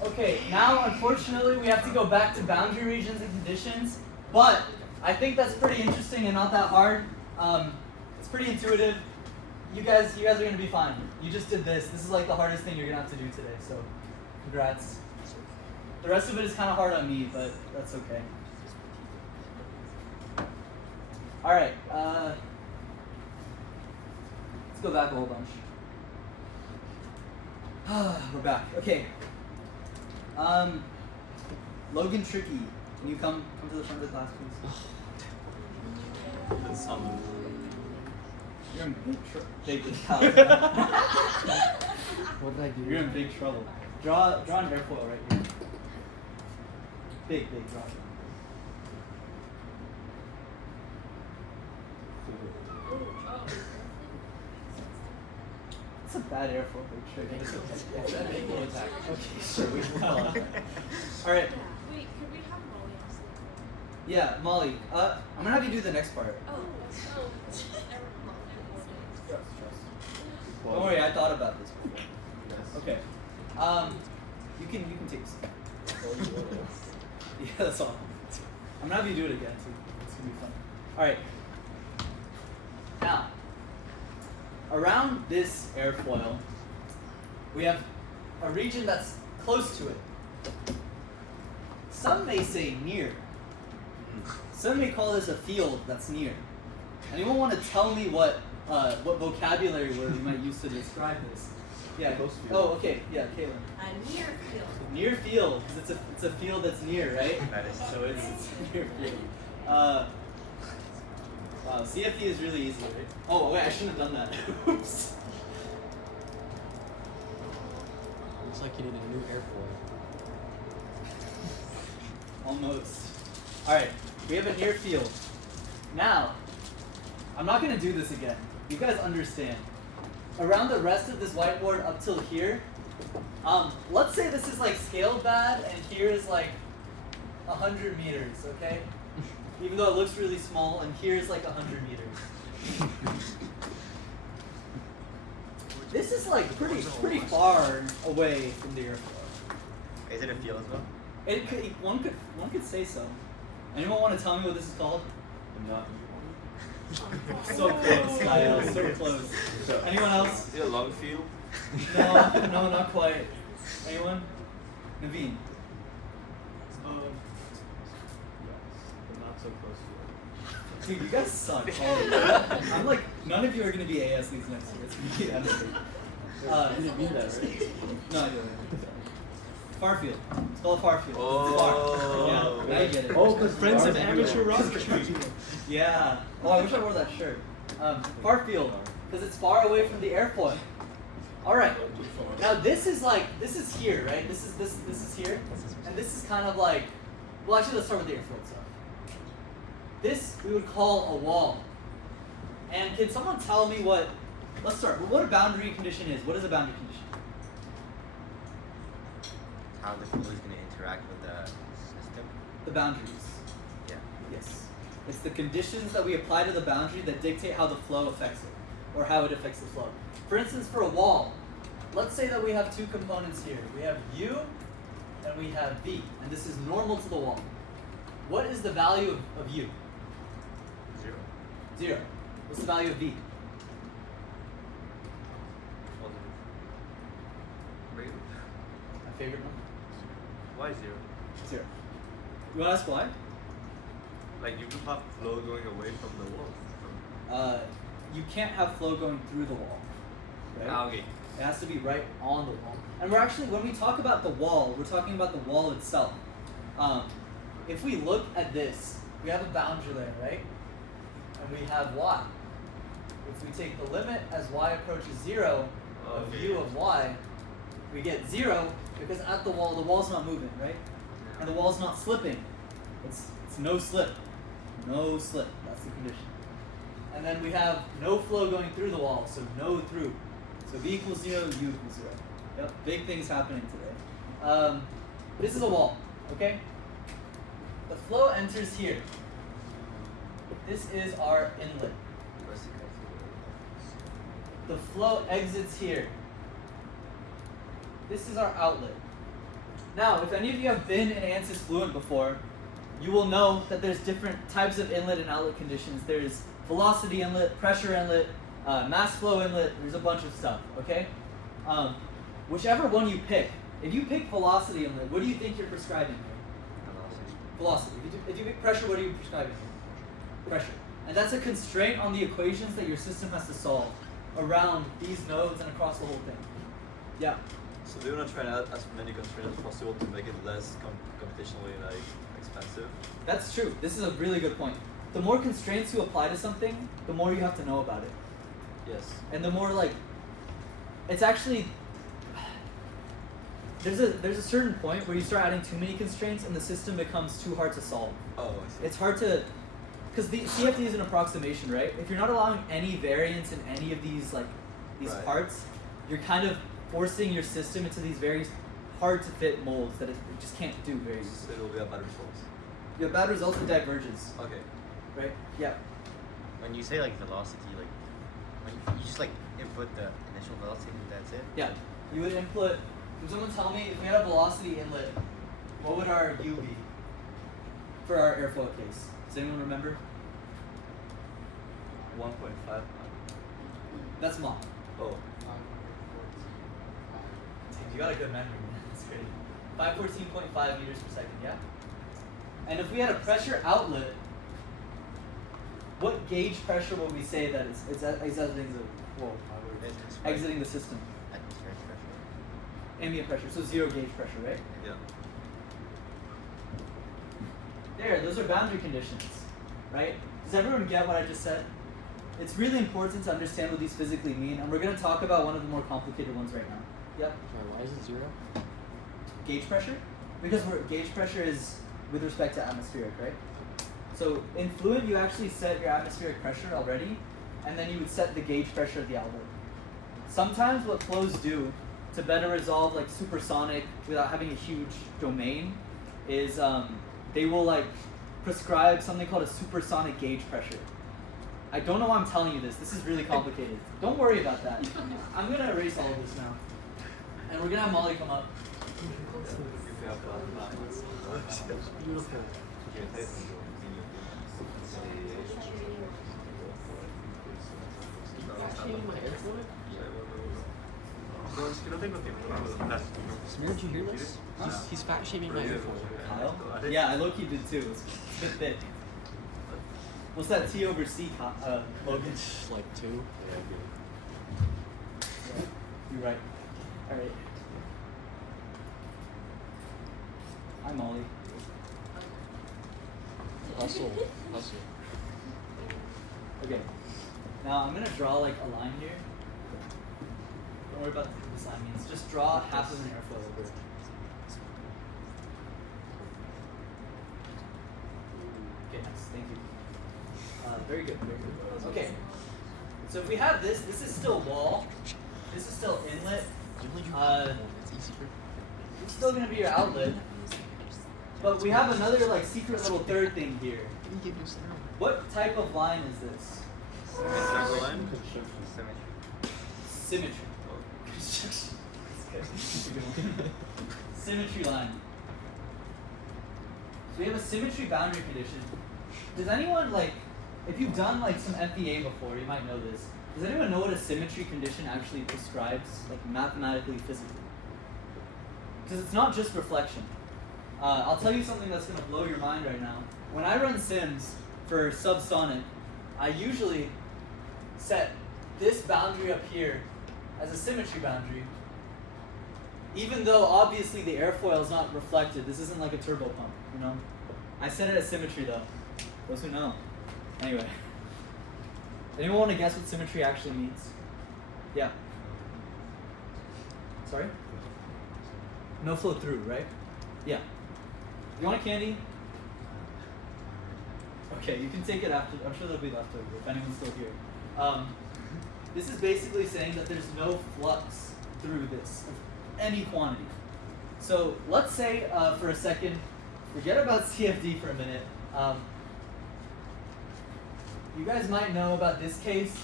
Okay, now unfortunately we have to go back to boundary regions and conditions, but I think that's pretty interesting and not that hard. It's pretty intuitive. You guys are gonna be fine. You just did this. This is like the hardest thing you're gonna have to do today, so congrats. The rest of it is kind of hard on me, but that's okay. All right, let's go back a whole bunch. We're back. Okay. Logan Tricky, can you come to the front of the class, please? That's something. You're in big trouble. What did I do? You're in big trouble. Draw an airfoil right here. Big, draw it. It's a bad airfoil picture. Okay, sure, we move on. Alright. Wait, could we have Molly ask the question? Yeah, Molly. I'm gonna have you do the next part. Oh. Don't worry, I thought about this before. Okay. You can take a seat. Yeah, that's all. I'm gonna have you do it again too. It's gonna be fun. Alright. Now, around this airfoil, we have a region that's close to it. Some may say near. Some may call this a field that's near. Anyone want to tell me what vocabulary word we might use to describe this? Yeah. Oh, okay. Yeah, Caitlin. A near field. Near field, because it's a field that's near, right? That is So it's near field. Wow, CFD is really easy, right? Oh wait, I shouldn't have done that. Oops. Looks like you need a new airfoil. Almost. All right, we have a near field. Now, I'm not gonna do this again. You guys understand. Around the rest of this whiteboard up till here, let's say this is like scaled bad and here is like 100 meters, okay? Even though it looks really small, and here's like 100 meters. This is like pretty far away from the airfoil. Is it a field as well? It could one could say so. Anyone want to tell me what this is called? So close, Kyle. So close. Anyone else? Is it a long field? No, not quite. Anyone? Naveen. But not so close to Dude, you guys suck. I'm like, none of you are gonna be AS these next year. It's gonna be honestly. You didn't mean that, right? No, I didn't. Far field. It's called far field. Oh. It's far. Yeah, now you get it. Oh, because Friends of amateur rocketry. Yeah. Oh, I wish I wore that shirt. Far field, because it's far away from the airfoil. All right. Now this is here, right? This is here, and this is kind of like. Well, actually, let's start with the airfoil itself. This we would call a wall. And can someone tell me what? Let's start. What a boundary condition is. What is a boundary condition? How the fluid is going to interact with the system? The boundaries. Yeah. Yes. It's the conditions that we apply to the boundary that dictate how the flow affects it, or how it affects the flow. For instance, for a wall, let's say that we have two components here. We have U and we have V, and this is normal to the wall. what is the value of U? 0. 0. What's the value of V? Positive. My favorite number? Why 0? 0. You want to ask why? Like you could have flow going away from the wall. You can't have flow going through the wall. Right? Ah, okay. It has to be right on the wall. And we're actually, when we talk about the wall, we're talking about the wall itself. If we look at this, we have a boundary layer, right? And we have y. If we take the limit as y approaches 0 of Okay. u of y, we get 0 because at the wall's not moving, right? And the wall's not slipping. It's no slip. No slip. That's the condition. And then we have no flow going through the wall, so no through. So v equals 0, u equals 0. Yep, big things happening today. This is a wall, okay? The flow enters here. This is our inlet. The flow exits here. This is our outlet. Now, if any of you have been in ANSYS Fluent before, you will know that there's different types of inlet and outlet conditions. There's velocity inlet, pressure inlet, mass flow inlet, there's a bunch of stuff, okay? Whichever one you pick, if you pick velocity inlet, what do you think you're prescribing here? Velocity. If you pick pressure, what are you prescribing here? Pressure. And that's a constraint on the equations that your system has to solve around these nodes and across the whole thing. Yeah. So they want to try out as many constraints as possible to make it less computationally expensive. That's true. This is a really good point. The more constraints you apply to something, the more you have to know about it. Yes. And the more it's actually there's a certain point where you start adding too many constraints and the system becomes too hard to solve. Oh, I see. It's hard to, because the CFD is an approximation, right? If you're not allowing any variance in any of these Right. parts, you're kind of forcing your system into these very hard to fit molds that it just can't do very easily. So it'll be a bad result. You have bad results and diverges, Okay. right? Yeah. When you say velocity, when you just input the initial velocity, that's it? Yeah. You would input. Can someone tell me if we had a velocity inlet, what would our U be for our airflow case? Does anyone remember? 1.5. That's Mach. Oh. You got a good memory, man. That's great. 514.5 meters per second, yeah? And if we had a pressure outlet, what gauge pressure would we say that it's exiting exiting the system? Atmospheric pressure. Ambient pressure, so 0 gauge pressure, right? Yeah. There, those are boundary conditions, right? Does everyone get what I just said? It's really important to understand what these physically mean, and we're going to talk about one of the more complicated ones right now. Yep. Sorry, why is it 0? Gauge pressure? Because gauge pressure is with respect to atmospheric, right? So in Fluent, you actually set your atmospheric pressure already, and then you would set the gauge pressure at the outlet. Sometimes what flows do to better resolve supersonic without having a huge domain is they will prescribe something called a supersonic gauge pressure. I don't know why I'm telling you this. This is really complicated. Don't worry about that. I'm going to erase all of this now. And we're going to have Molly come up. Beautiful. Shaving my air fluid? No, es que no tengo tiempo. Samir, did you hear this? He's fat shaving my air fluid. Kyle? Yeah, I low-key did too. It's a bit thick. What's that T over C, Logan? Like 2. Yeah, You're right. Alright. Hi, Molly. Hustle. Okay. Now I'm gonna draw a line here. Don't worry about what this line means. Just draw half of an airflow over. Okay, nice. Thank you. Very good. Very good. Okay. So if we have this is still wall. This is still inlet. It's still gonna be your outlet. But we have another secret little third thing here. What type of line is this? Symmetry. Symmetry line. So we have a symmetry boundary condition. Does anyone, like, if you've done like some FEA before, you might know this. Does anyone know what a symmetry condition actually prescribes, like mathematically, physically? Because it's not just reflection. I'll tell you something that's going to blow your mind right now. When I run sims for subsonic, I usually set this boundary up here as a symmetry boundary, even though obviously the airfoil is not reflected. This isn't like a turbo pump, you know? I set it as symmetry though. Those who know. Anyway. Anyone want to guess what symmetry actually means? Yeah. Sorry? No flow through, right? Yeah. You want a candy? Okay, you can take it after. I'm sure there'll be leftover if anyone's still here. This is basically saying that there's no flux through this of any quantity. So let's say for a second, forget about CFD for a minute. You guys might know about this case,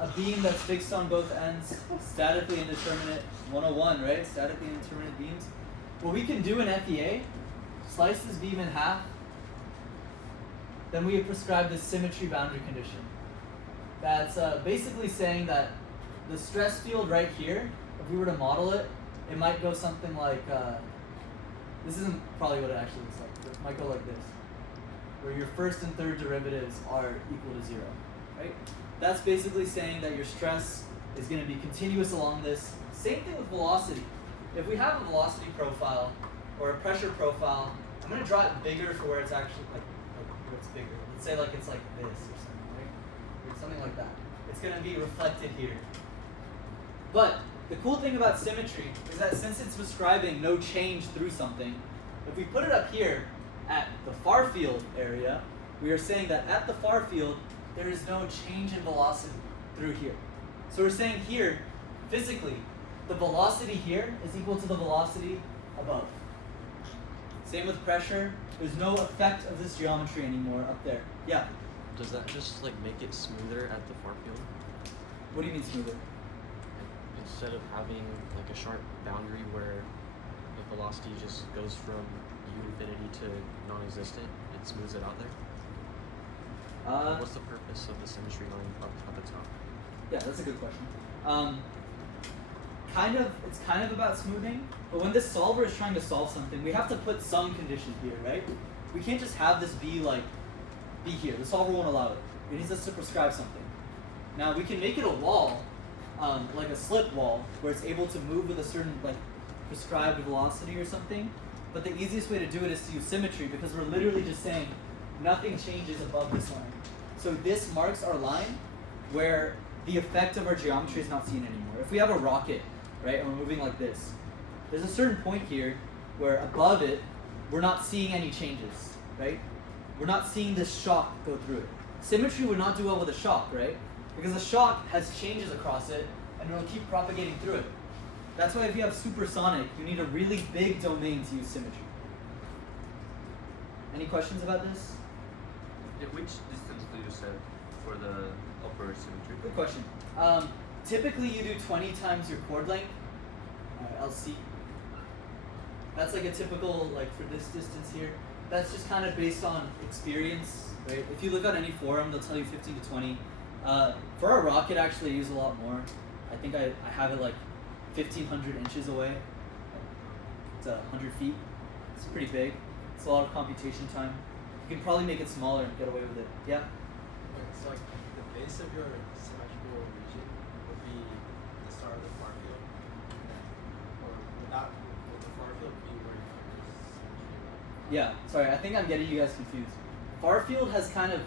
a beam that's fixed on both ends, statically indeterminate, 101, right? Statically indeterminate beams. What we can do in FEA, slice this beam in half, then we have prescribed this symmetry boundary condition. That's basically saying that the stress field right here, if we were to model it, it might go something like, this isn't probably what it actually looks like, but it might go like this, where your first and third derivatives are equal to 0, right? That's basically saying that your stress is going to be continuous along this. Same thing with velocity. If we have a velocity profile or a pressure profile, I'm going to draw it bigger for where it's actually like where it's bigger. Let's say like it's like this or something, right? Or something like that. It's going to be reflected here. But the cool thing about symmetry is that since it's describing no change through something, if we put it up here at the far field area, we are saying that at the far field, there is no change in velocity through here. So we're saying here, physically, the velocity here is equal to the velocity above. Same with pressure. There's no effect of this geometry anymore up there. Yeah? Does that just like make it smoother at the far field? What do you mean smoother? Instead of having like a sharp boundary where the velocity just goes from U-infinity to non-existent, it smooths it out there? What's the purpose of the symmetry line up at the top? Yeah, that's a good question. It's kind of about smoothing, but when this solver is trying to solve something, we have to put some condition here, right? We can't just have this be here. The solver won't allow it. It needs us to prescribe something. Now we can make it a wall, like a slip wall, where it's able to move with a certain like prescribed velocity or something. But the easiest way to do it is to use symmetry, because we're literally just saying nothing changes above this line. So this marks our line where the effect of our geometry is not seen anymore. If we have a rocket, right, and we're moving like this, there's a certain point here where above it, we're not seeing any changes, right? We're not seeing this shock go through it. Symmetry would not do well with a shock, right? Because a shock has changes across it, and it'll keep propagating through it. That's why if you have supersonic, you need a really big domain to use symmetry. Any questions about this? Yeah, which distance do you set for the upper symmetry? Good question. Typically you do 20 times your chord length, LC. That's like a typical, like for this distance here, that's just kind of based on experience, right? If you look on any forum, they'll tell you 15 to 20. For our rocket, actually, I use a lot more. I think I have it like 1,500 inches away. It's 100 feet. It's pretty big. It's a lot of computation time. You can probably make it smaller and get away with it. Yeah? Okay, so like the base of your symmetrical region would be the start of the far field, or would the far field be where you put your symmetry? Yeah, sorry, I think I'm getting you guys confused. Far field has kind of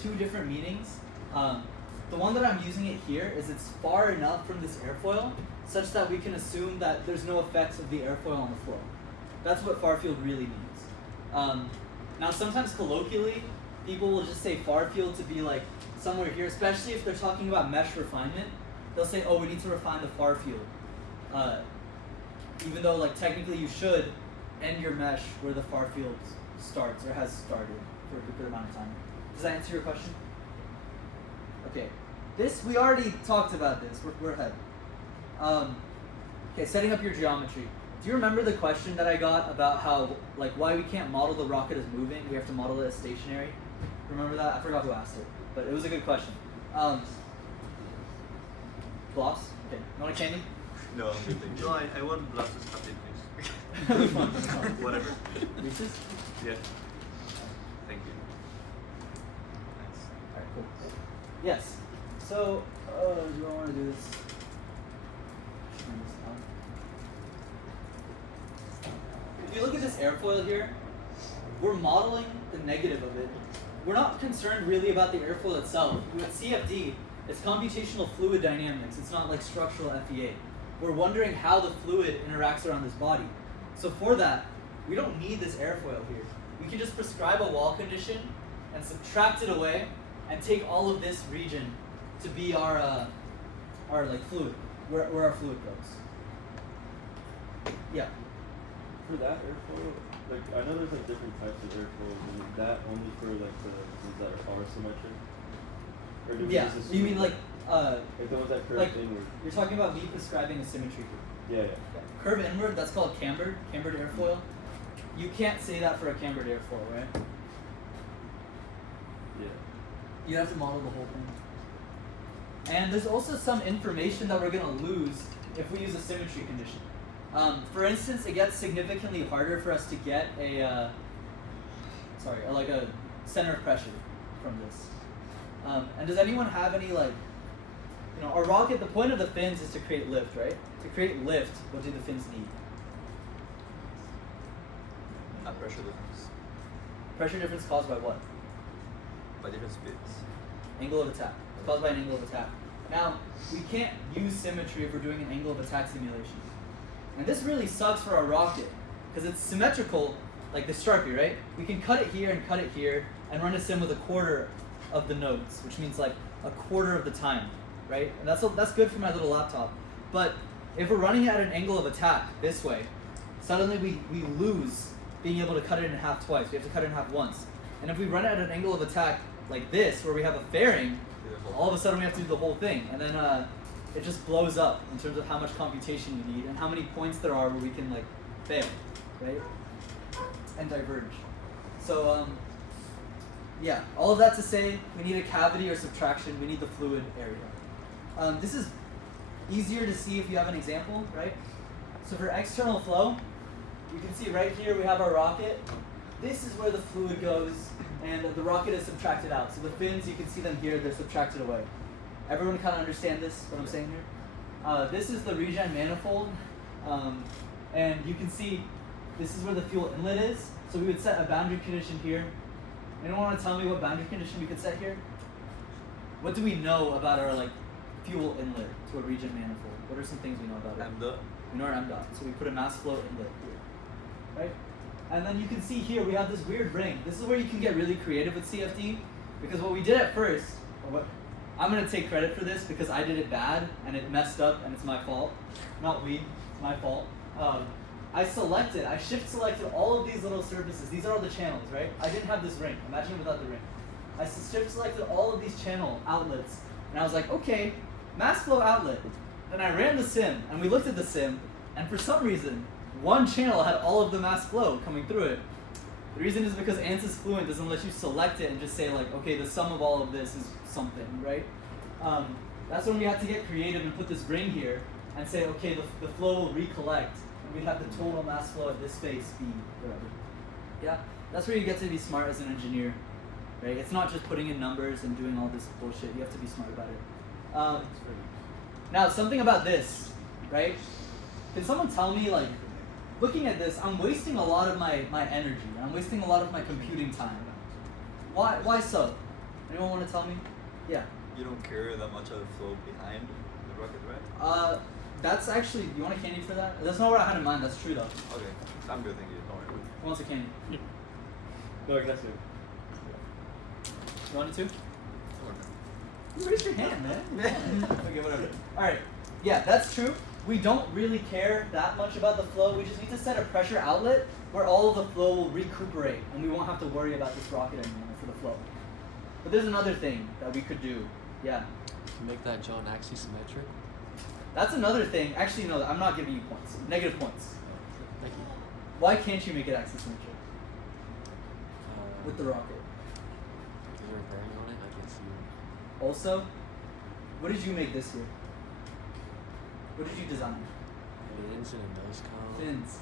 two different meanings. The one that I'm using it here is it's far enough from this airfoil such that we can assume that there's no effects of the airfoil on the flow. That's what far field really means. Now sometimes colloquially, people will just say far field to be like somewhere here, especially if they're talking about mesh refinement. They'll say, oh, we need to refine the far field. Even though like technically you should end your mesh where the far field starts or has started for a good amount of time. Does that answer your question? Okay, we already talked about this. We're ahead. Okay, setting up your geometry. Do you remember the question that I got about how, like, why we can't model the rocket as moving? We have to model it as stationary. Remember that? I forgot who asked it, but it was a good question. Gloss? Okay. You want a candy? No, I'm good, thank you. No, I want glasses cut in, please. Which one? Which one? Whatever. Reese's? Yeah. Thank you. Alright, cool. Yes. So, do I want to do this? Turn this on. If you look at this airfoil here, we're modeling the negative of it. We're not concerned really about the airfoil itself. With CFD, it's computational fluid dynamics. It's not like structural FEA. We're wondering how the fluid interacts around this body. So for that, we don't need this airfoil here. We can just prescribe a wall condition and subtract it away and take all of this region to be our like fluid, where our fluid goes. Yeah. For that airfoil, like I know there's like different types of airfoils. Is that only for like the ones that are symmetric? Or do we Yeah. just assume You mean like the ones that curve like inward? you're talking about me prescribing a symmetry here. Yeah. Yeah. Curve inward, that's called cambered airfoil. You can't say that for a cambered airfoil, right? Yeah. You have to model the whole thing. And there's also some information that we're going to lose if we use a symmetry condition. For instance, it gets significantly harder for us to get a center of pressure from this. And does anyone have any a rocket, the point of the fins is to create lift, right? To create lift, what do the fins need? Not pressure difference. Pressure difference caused by what? By different speeds. Angle of attack. It's caused by an angle of attack. Now, we can't use symmetry if we're doing an angle of attack simulation. And this really sucks for our rocket, because it's symmetrical, like the Sharpie, right? We can cut it here and run a sim with a quarter of the nodes, which means like a quarter of the time, right? And that's good for my little laptop. But if we're running it at an angle of attack this way, suddenly we lose being able to cut it in half twice. We have to cut it in half once. And if we run it at an angle of attack like this, where we have a fairing, all of a sudden we have to do the whole thing. And then it just blows up in terms of how much computation you need and how many points there are where we can like fail, right? And diverge. So yeah, all of that to say, we need a cavity or subtraction. We need the fluid area. This is easier to see if you have an example, right? So for external flow, you can see right here we have our rocket. This is where the fluid goes, and the rocket is subtracted out. So the fins, you can see them here, they're subtracted away. Everyone kind of understand this, what I'm saying here? This is the regen manifold, and you can see this is where the fuel inlet is. So we would set a boundary condition here. Anyone want to tell me what boundary condition we could set here? What do we know about our fuel inlet to a regen manifold? What are some things we know about it? M dot. We know our M dot. So we put a mass flow inlet here, right? And then you can see here we have this weird ring. This is where you can get really creative with CFD, because what we did at first, I'm gonna take credit for this because I did it bad and it messed up and it's my fault. Not we, it's my fault. I shift selected all of these little surfaces. These are all the channels, right? I didn't have this ring. Imagine it without the ring. I shift selected all of these channel outlets, and I was like, okay, mass flow outlet. Then I ran the sim, and we looked at the sim, and for some reason, one channel had all of the mass flow coming through it. The reason is because ANSYS Fluent doesn't let you select it and just say okay, the sum of all of this is something, right? That's when we had to get creative and put this ring here and say, okay, the flow will recollect, and we'd have the total mass flow at this phase be whatever. Yeah, that's where you get to be smart as an engineer, right? It's not just putting in numbers and doing all this bullshit. You have to be smart about it. Now, something about this, right? Can someone tell me, looking at this, I'm wasting a lot of my energy. I'm wasting a lot of my computing time. Why so? Anyone want to tell me? Yeah. You don't care that much of the flow behind the rocket, right? That's actually, you want a candy for that? That's not what I had in mind, that's true though. Okay, I'm good, thank you. Don't worry. Who wants a candy? No, that's it. You want it too? You raised your hand, man. Okay, whatever. Alright, yeah, that's true. We don't really care that much about the flow. We just need to set a pressure outlet where all of the flow will recuperate and we won't have to worry about this rocket anymore for the flow. But there's another thing that we could do. Yeah. Make that John axisymmetric. That's another thing. Actually, no, I'm not giving you points. Negative points. Thank you. Why can't you make it axisymmetric with the rocket? Because you're bearing on it, I guess you. Also, what did you make this year? What did you design? Fins and a nose cone. Fins.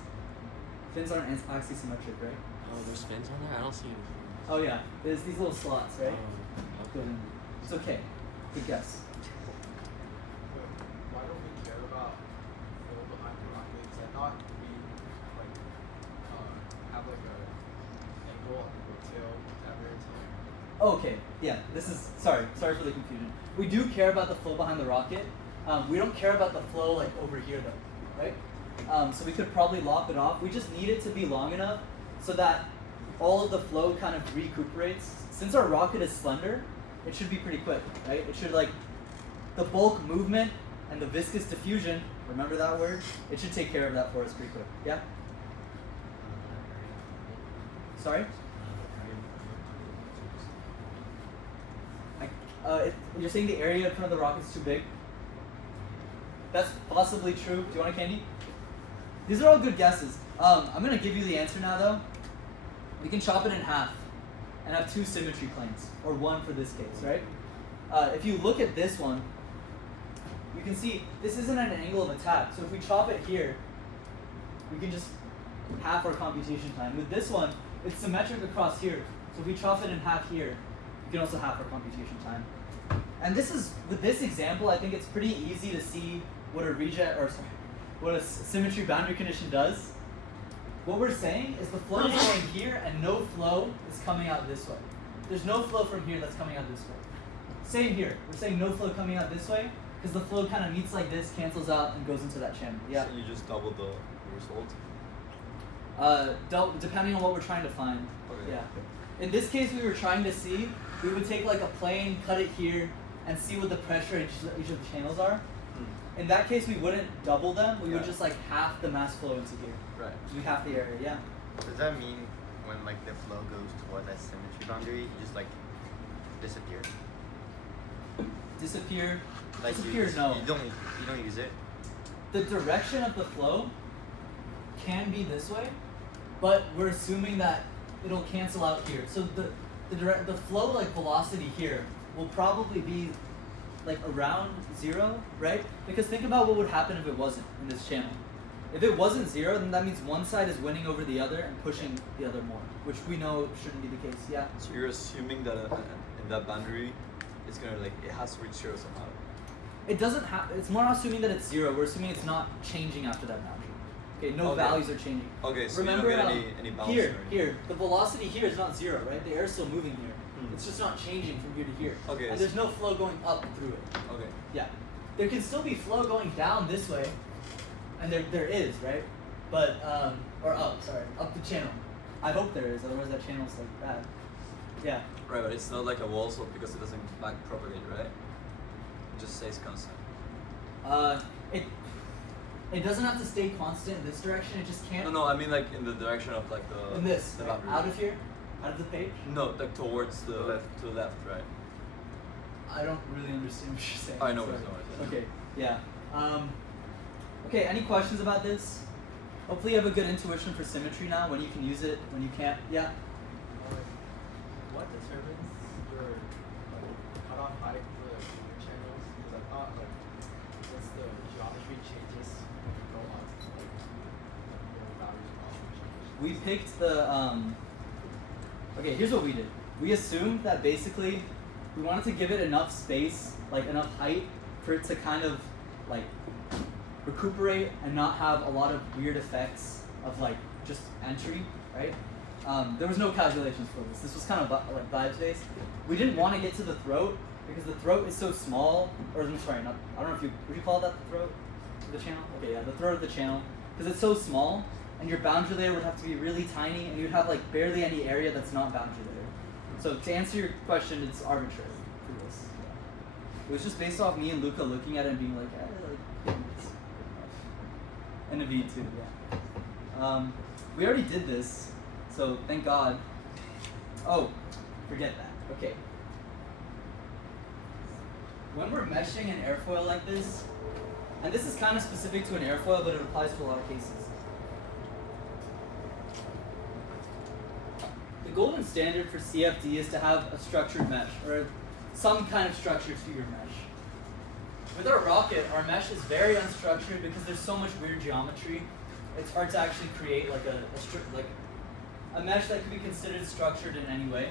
Fins aren't axisymmetric, right? Oh, there's fins on there? I don't see any fins. Oh yeah, there's these little slots, right? Oh, Go in. It's okay. Good guess. But why don't we care about flow behind the rocket? Because I thought we like have like a angle on the tail that very tail. Okay, yeah, this is, sorry for the confusion. We do care about the flow behind the rocket. We don't care about the flow like over here though, right? So we could probably lop it off. We just need it to be long enough so that all of the flow kind of recuperates. Since our rocket is slender, it should be pretty quick, right? It should like, the bulk movement and the viscous diffusion, remember that word? It should take care of that for us pretty quick, yeah? Sorry? You're saying the area in front of the rocket is too big? That's possibly true. Do you want a candy? These are all good guesses. I'm gonna give you the answer now though. We can chop it in half and have two symmetry planes, or one for this case, right? If you look at this one, you can see this isn't at an angle of attack. So if we chop it here, we can just half our computation time. With this one, it's symmetric across here. So if we chop it in half here, we can also half our computation time. And this is, with this example, I think it's pretty easy to see what what a symmetry boundary condition does. What we're saying is the flow is going here and no flow is coming out this way. There's no flow from here that's coming out this way. Same here. We're saying no flow coming out this way because the flow kind of meets like this, cancels out, and goes into that channel. Yeah. So you just double the result? Depending on what we're trying to find. Okay. Yeah. In this case, we were trying to see, we would take like a plane, cut it here, and see what the pressure in each of the channels are. In that case, we wouldn't double them. We would just like half the mass flow into here. Right. So we half the area. Yeah. Does that mean when like the flow goes towards that symmetry boundary, you just like disappear? Disappear. Like disappear. you No. You don't use it. The direction of the flow can be this way, but we're assuming that it'll cancel out here. So the flow like velocity here will probably be like around 0, right? Because think about what would happen if it wasn't in this channel. If it wasn't 0, then that means one side is winning over the other and pushing the other more, which we know shouldn't be the case. Yeah. So you're assuming that in that boundary, it's gonna like it has to reach 0 somehow. It doesn't have. It's more assuming that it's 0. We're assuming it's not changing after that boundary. Okay, no Okay. values are changing. Okay, so Remember, you don't get any bounce here, or anything. here, the velocity here is not 0, right? The air is still moving here. It's just not changing from here to here. Okay, And so- there's no flow going up through it. Okay. Yeah. There can still be flow going down this way, and there is, right? But or up, sorry, up the channel. I hope there is, otherwise that channel's like bad. Yeah. Right, but it's not like a wall slope because it doesn't back propagate, right? It just stays constant. It doesn't have to stay constant in this direction. It just can't. No, I mean like in the direction of like the In this, the right? boundary. Out of here, out of the page. No, like towards the left, to the left, right? I don't really understand what you're saying. I know Sorry. what you're saying. Okay. Yeah. Okay. Any questions about this? Hopefully you have a good intuition for symmetry now. When you can use it, when you can't. Yeah. What determines your cutoff height for the channels? Because I thought like since the geometry changes, you go on like the values will also change. We picked the. Okay. Here's what we did. We assumed that basically we wanted to give it enough space, like enough height, for it to kind of like recuperate and not have a lot of weird effects of like just entry, right? There was no calculations for this. This was kind of like vibes based. We didn't want to get to the throat because the throat is so small, or I'm sorry, not, I don't know if would you call that the throat of the channel? Okay, yeah, the throat of the channel, because it's so small, and your boundary layer would have to be really tiny, and you'd have like barely any area that's not boundary layer. So to answer your question, it's arbitrary for this. Yeah. It was just based off me and Luca looking at it and being like, it's good enough. And a V2, yeah. We already did this, so thank God. Oh, forget that. Okay. When we're meshing an airfoil like this, and this is kind of specific to an airfoil, but it applies to a lot of cases. golden standard for CFD is to have a structured mesh, or some kind of structure to your mesh. With our rocket, our mesh is very unstructured because there's so much weird geometry. It's hard to actually create like a mesh that could be considered structured in any way.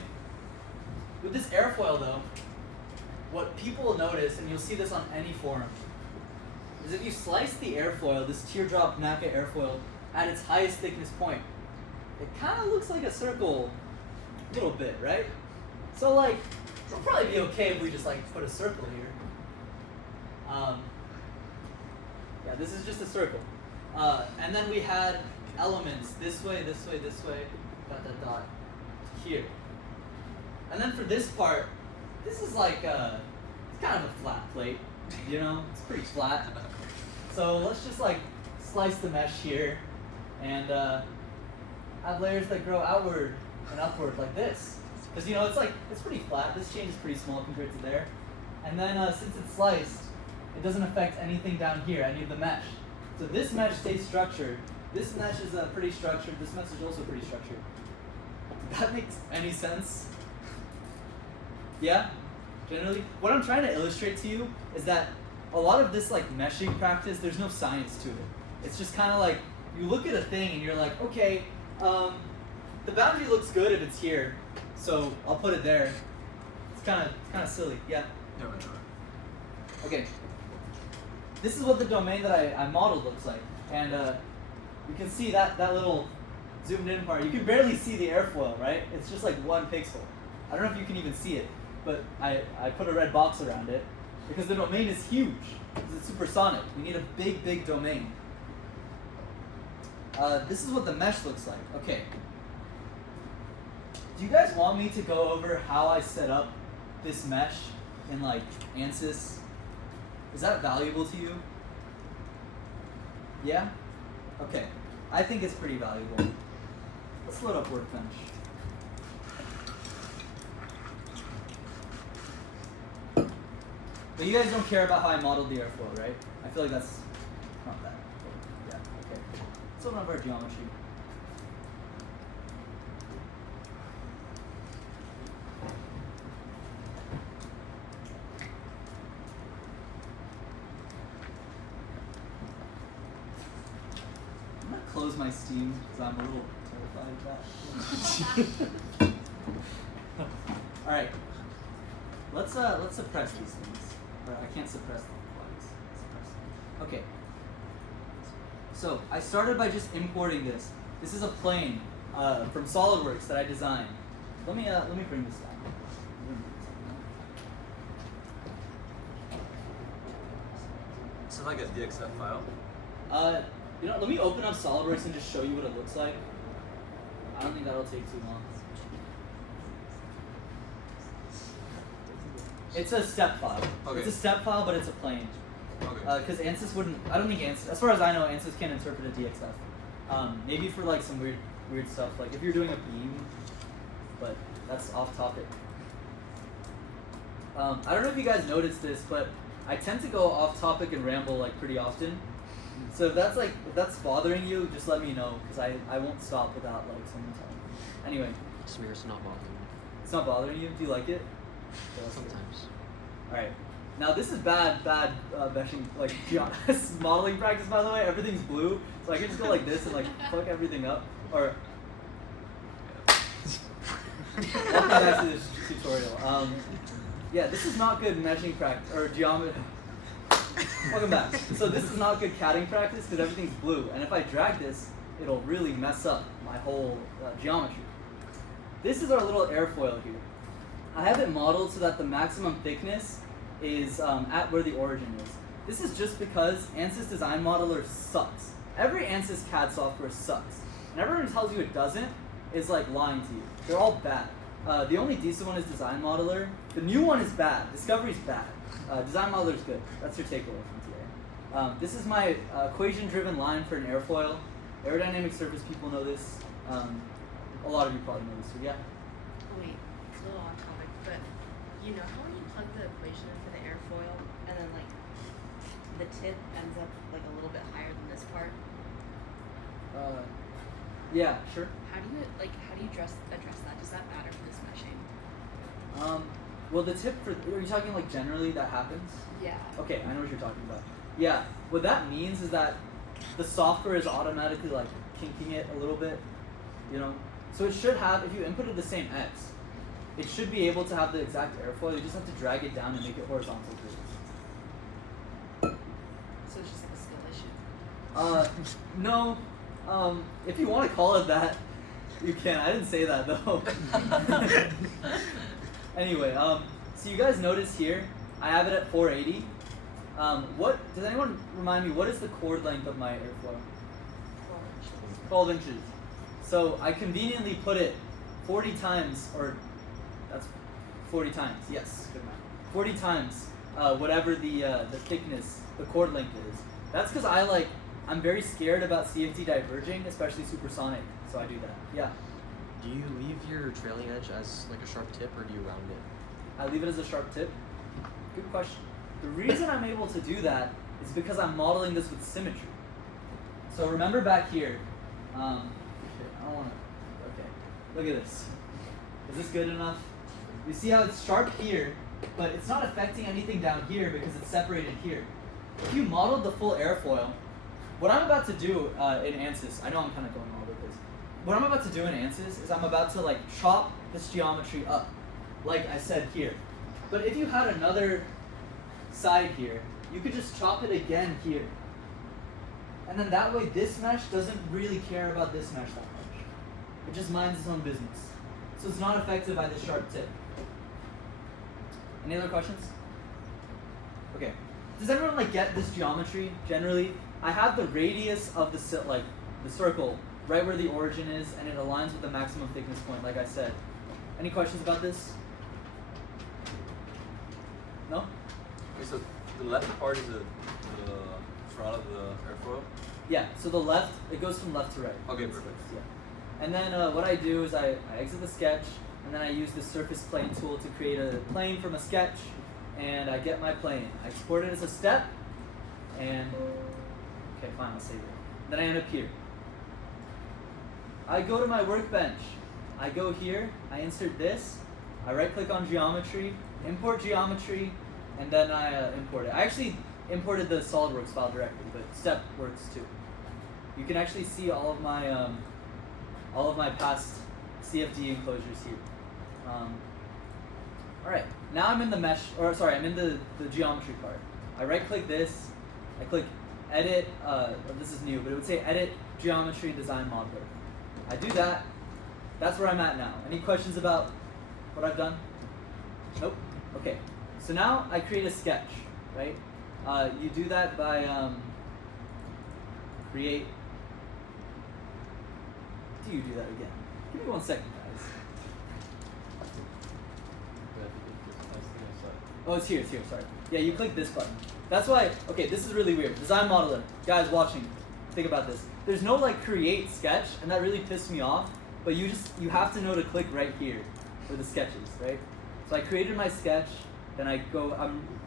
With this airfoil though, what people will notice, and you'll see this on any forum, is if you slice the airfoil, this teardrop NACA airfoil, at its highest thickness point, it kind of looks like a circle a little bit, right? So like, it'll probably be okay if we just like put a circle here. Yeah, this is just a circle. And then we had elements this way, this way, this way, dot, dot, dot, here. And then for this part, this is like it's kind of a flat plate, you know? It's pretty flat. So let's just like slice the mesh here and have layers that grow outward and upward like this. Because you know, it's pretty flat. This change is pretty small compared to there. And then since it's sliced, it doesn't affect anything down here, any of the mesh. So this mesh stays structured. This mesh is pretty structured. This mesh is also pretty structured. Does that make any sense? Yeah? Generally? What I'm trying to illustrate to you is that a lot of this like meshing practice, there's no science to it. It's just kind of like, you look at a thing and you're like, okay, the boundary looks good if it's here, so I'll put it there. It's kind of silly. Yeah? No. Okay. This is what the domain that I modeled looks like. And you can see that little zoomed in part. You can barely see the airfoil, right? It's just like 1 pixel. I don't know if you can even see it, but I put a red box around it because the domain is huge. Because it's supersonic. We need a big, big domain. This is what the mesh looks like. Okay. Do you guys want me to go over how I set up this mesh in like ANSYS? Is that valuable to you? Yeah? Okay. I think it's pretty valuable. Let's load up Workbench. But you guys don't care about how I modeled the airfoil, right? I feel like that's not that. Yeah, okay. Let's open up our geometry. I'm gonna close my Steam because I'm a little terrified of that. Alright. Let's suppress these things. Or I can't suppress them. Okay. So I started by just importing this. This is a plane from SolidWorks that I designed. Let me bring this down. Is it like a DXF file? You know, let me open up SolidWorks and just show you what it looks like. I don't think that'll take too long. It's a step file. Okay. It's a step file, but it's a plane. Okay. Because ANSYS wouldn't. I don't think ANSYS. As far as I know, ANSYS can't interpret a DXF. Maybe for like some weird stuff, like if you're doing a beam, but that's off topic. I don't know if you guys noticed this, but I tend to go off topic and ramble like pretty often. So if that's bothering you, just let me know, because I won't stop without like someone telling me. Anyway. Smear's not bothering me. It's not bothering you? Do you like it? Sometimes. Alright. Now this is bad meshing, like modeling practice, by the way. Everything's blue, so I can just go like this and like fuck everything up. Or welcome back to this tutorial. Yeah, this is not good meshing practice or geometry. Welcome back. So this is not good CADing practice because everything's blue, and if I drag this, it'll really mess up my whole geometry. This is our little airfoil here. I have it modeled so that the maximum thickness is at where the origin is. This is just because ANSYS Design Modeler sucks. Every ANSYS CAD software sucks. And everyone who tells you it doesn't is like lying to you. They're all bad. The only decent one is Design Modeler. The new one is bad. Discovery's bad. Design Modeler is good. That's your takeaway from today. This is my equation-driven line for an airfoil. Aerodynamic surface people know this. A lot of you probably know this too. Yeah? Wait, it's a little off topic, but you know how when you plug the equation in for the airfoil and then like the tip ends up like a little bit higher than this part? Yeah, sure. How do you address that? Does that matter for this meshing? Well, the tip for are you talking like generally that happens? Yeah. Okay, I know what you're talking about. Yeah, what that means is that the software is automatically like kinking it a little bit, you know. So it should have, if you inputted the same X, it should be able to have the exact airfoil. You just have to drag it down and make it horizontal. So it's just like a skill issue. No. If you want to call it that, you can. I didn't say that though. Anyway, so you guys notice here, I have it at 480. What does anyone remind me? What is the chord length of my airflow? 12 inches. So I conveniently put it 40 times, or that's 40 times. Yes, good math. 40 times whatever the thickness, the chord length is. That's because I'm very scared about CFD diverging, especially supersonic. So I do that. Yeah. Do you leave your trailing edge as like a sharp tip, or do you round it? I leave it as a sharp tip. Good question. The reason I'm able to do that is because I'm modeling this with symmetry. So remember back here. I don't want to. Okay. Look at this. Is this good enough? You see how it's sharp here, but it's not affecting anything down here because it's separated here. If you modeled the full airfoil, what I'm about to do in ANSYS, I know I'm kind of going all over the place. What I'm about to do in ANSYS is I'm about to like chop this geometry up, like I said here. But if you had another side here, you could just chop it again here. And then that way this mesh doesn't really care about this mesh that much. It just minds its own business. So it's not affected by this sharp tip. Any other questions? Okay. Does everyone like get this geometry generally? I have the radius of the circle right where the origin is, and it aligns with the maximum thickness point, like I said. Any questions about this? No? Okay, so the left part is the front of the airfoil? Yeah, so the left, it goes from left to right. Okay, perfect. Yeah. And then what I do is I exit the sketch, and then I use the surface plane tool to create a plane from a sketch, and I get my plane. I export it as a step, and okay, fine, I'll save it. Then I end up here. I go to my workbench. I go here, I insert this, I right click on geometry, import geometry, and then I import it. I actually imported the SolidWorks file directly, but step works too. You can actually see all of my past CFD enclosures here. Alright, now I'm in the mesh, or sorry, I'm in the geometry part. I right click this, I click edit, this is new, but it would say edit geometry design modeler. I do that, that's where I'm at now. Any questions about what I've done? Nope. Okay, so now I create a sketch, right? You do that by create. Do you do that again? Give me 1 second, guys. Oh, it's here, sorry. Yeah, you click this button. That's why, okay, this is really weird. Design modeler, guys watching, think about this. There's no like create sketch, and that really pissed me off, but you have to know to click right here for the sketches, right? So I created my sketch, then I go,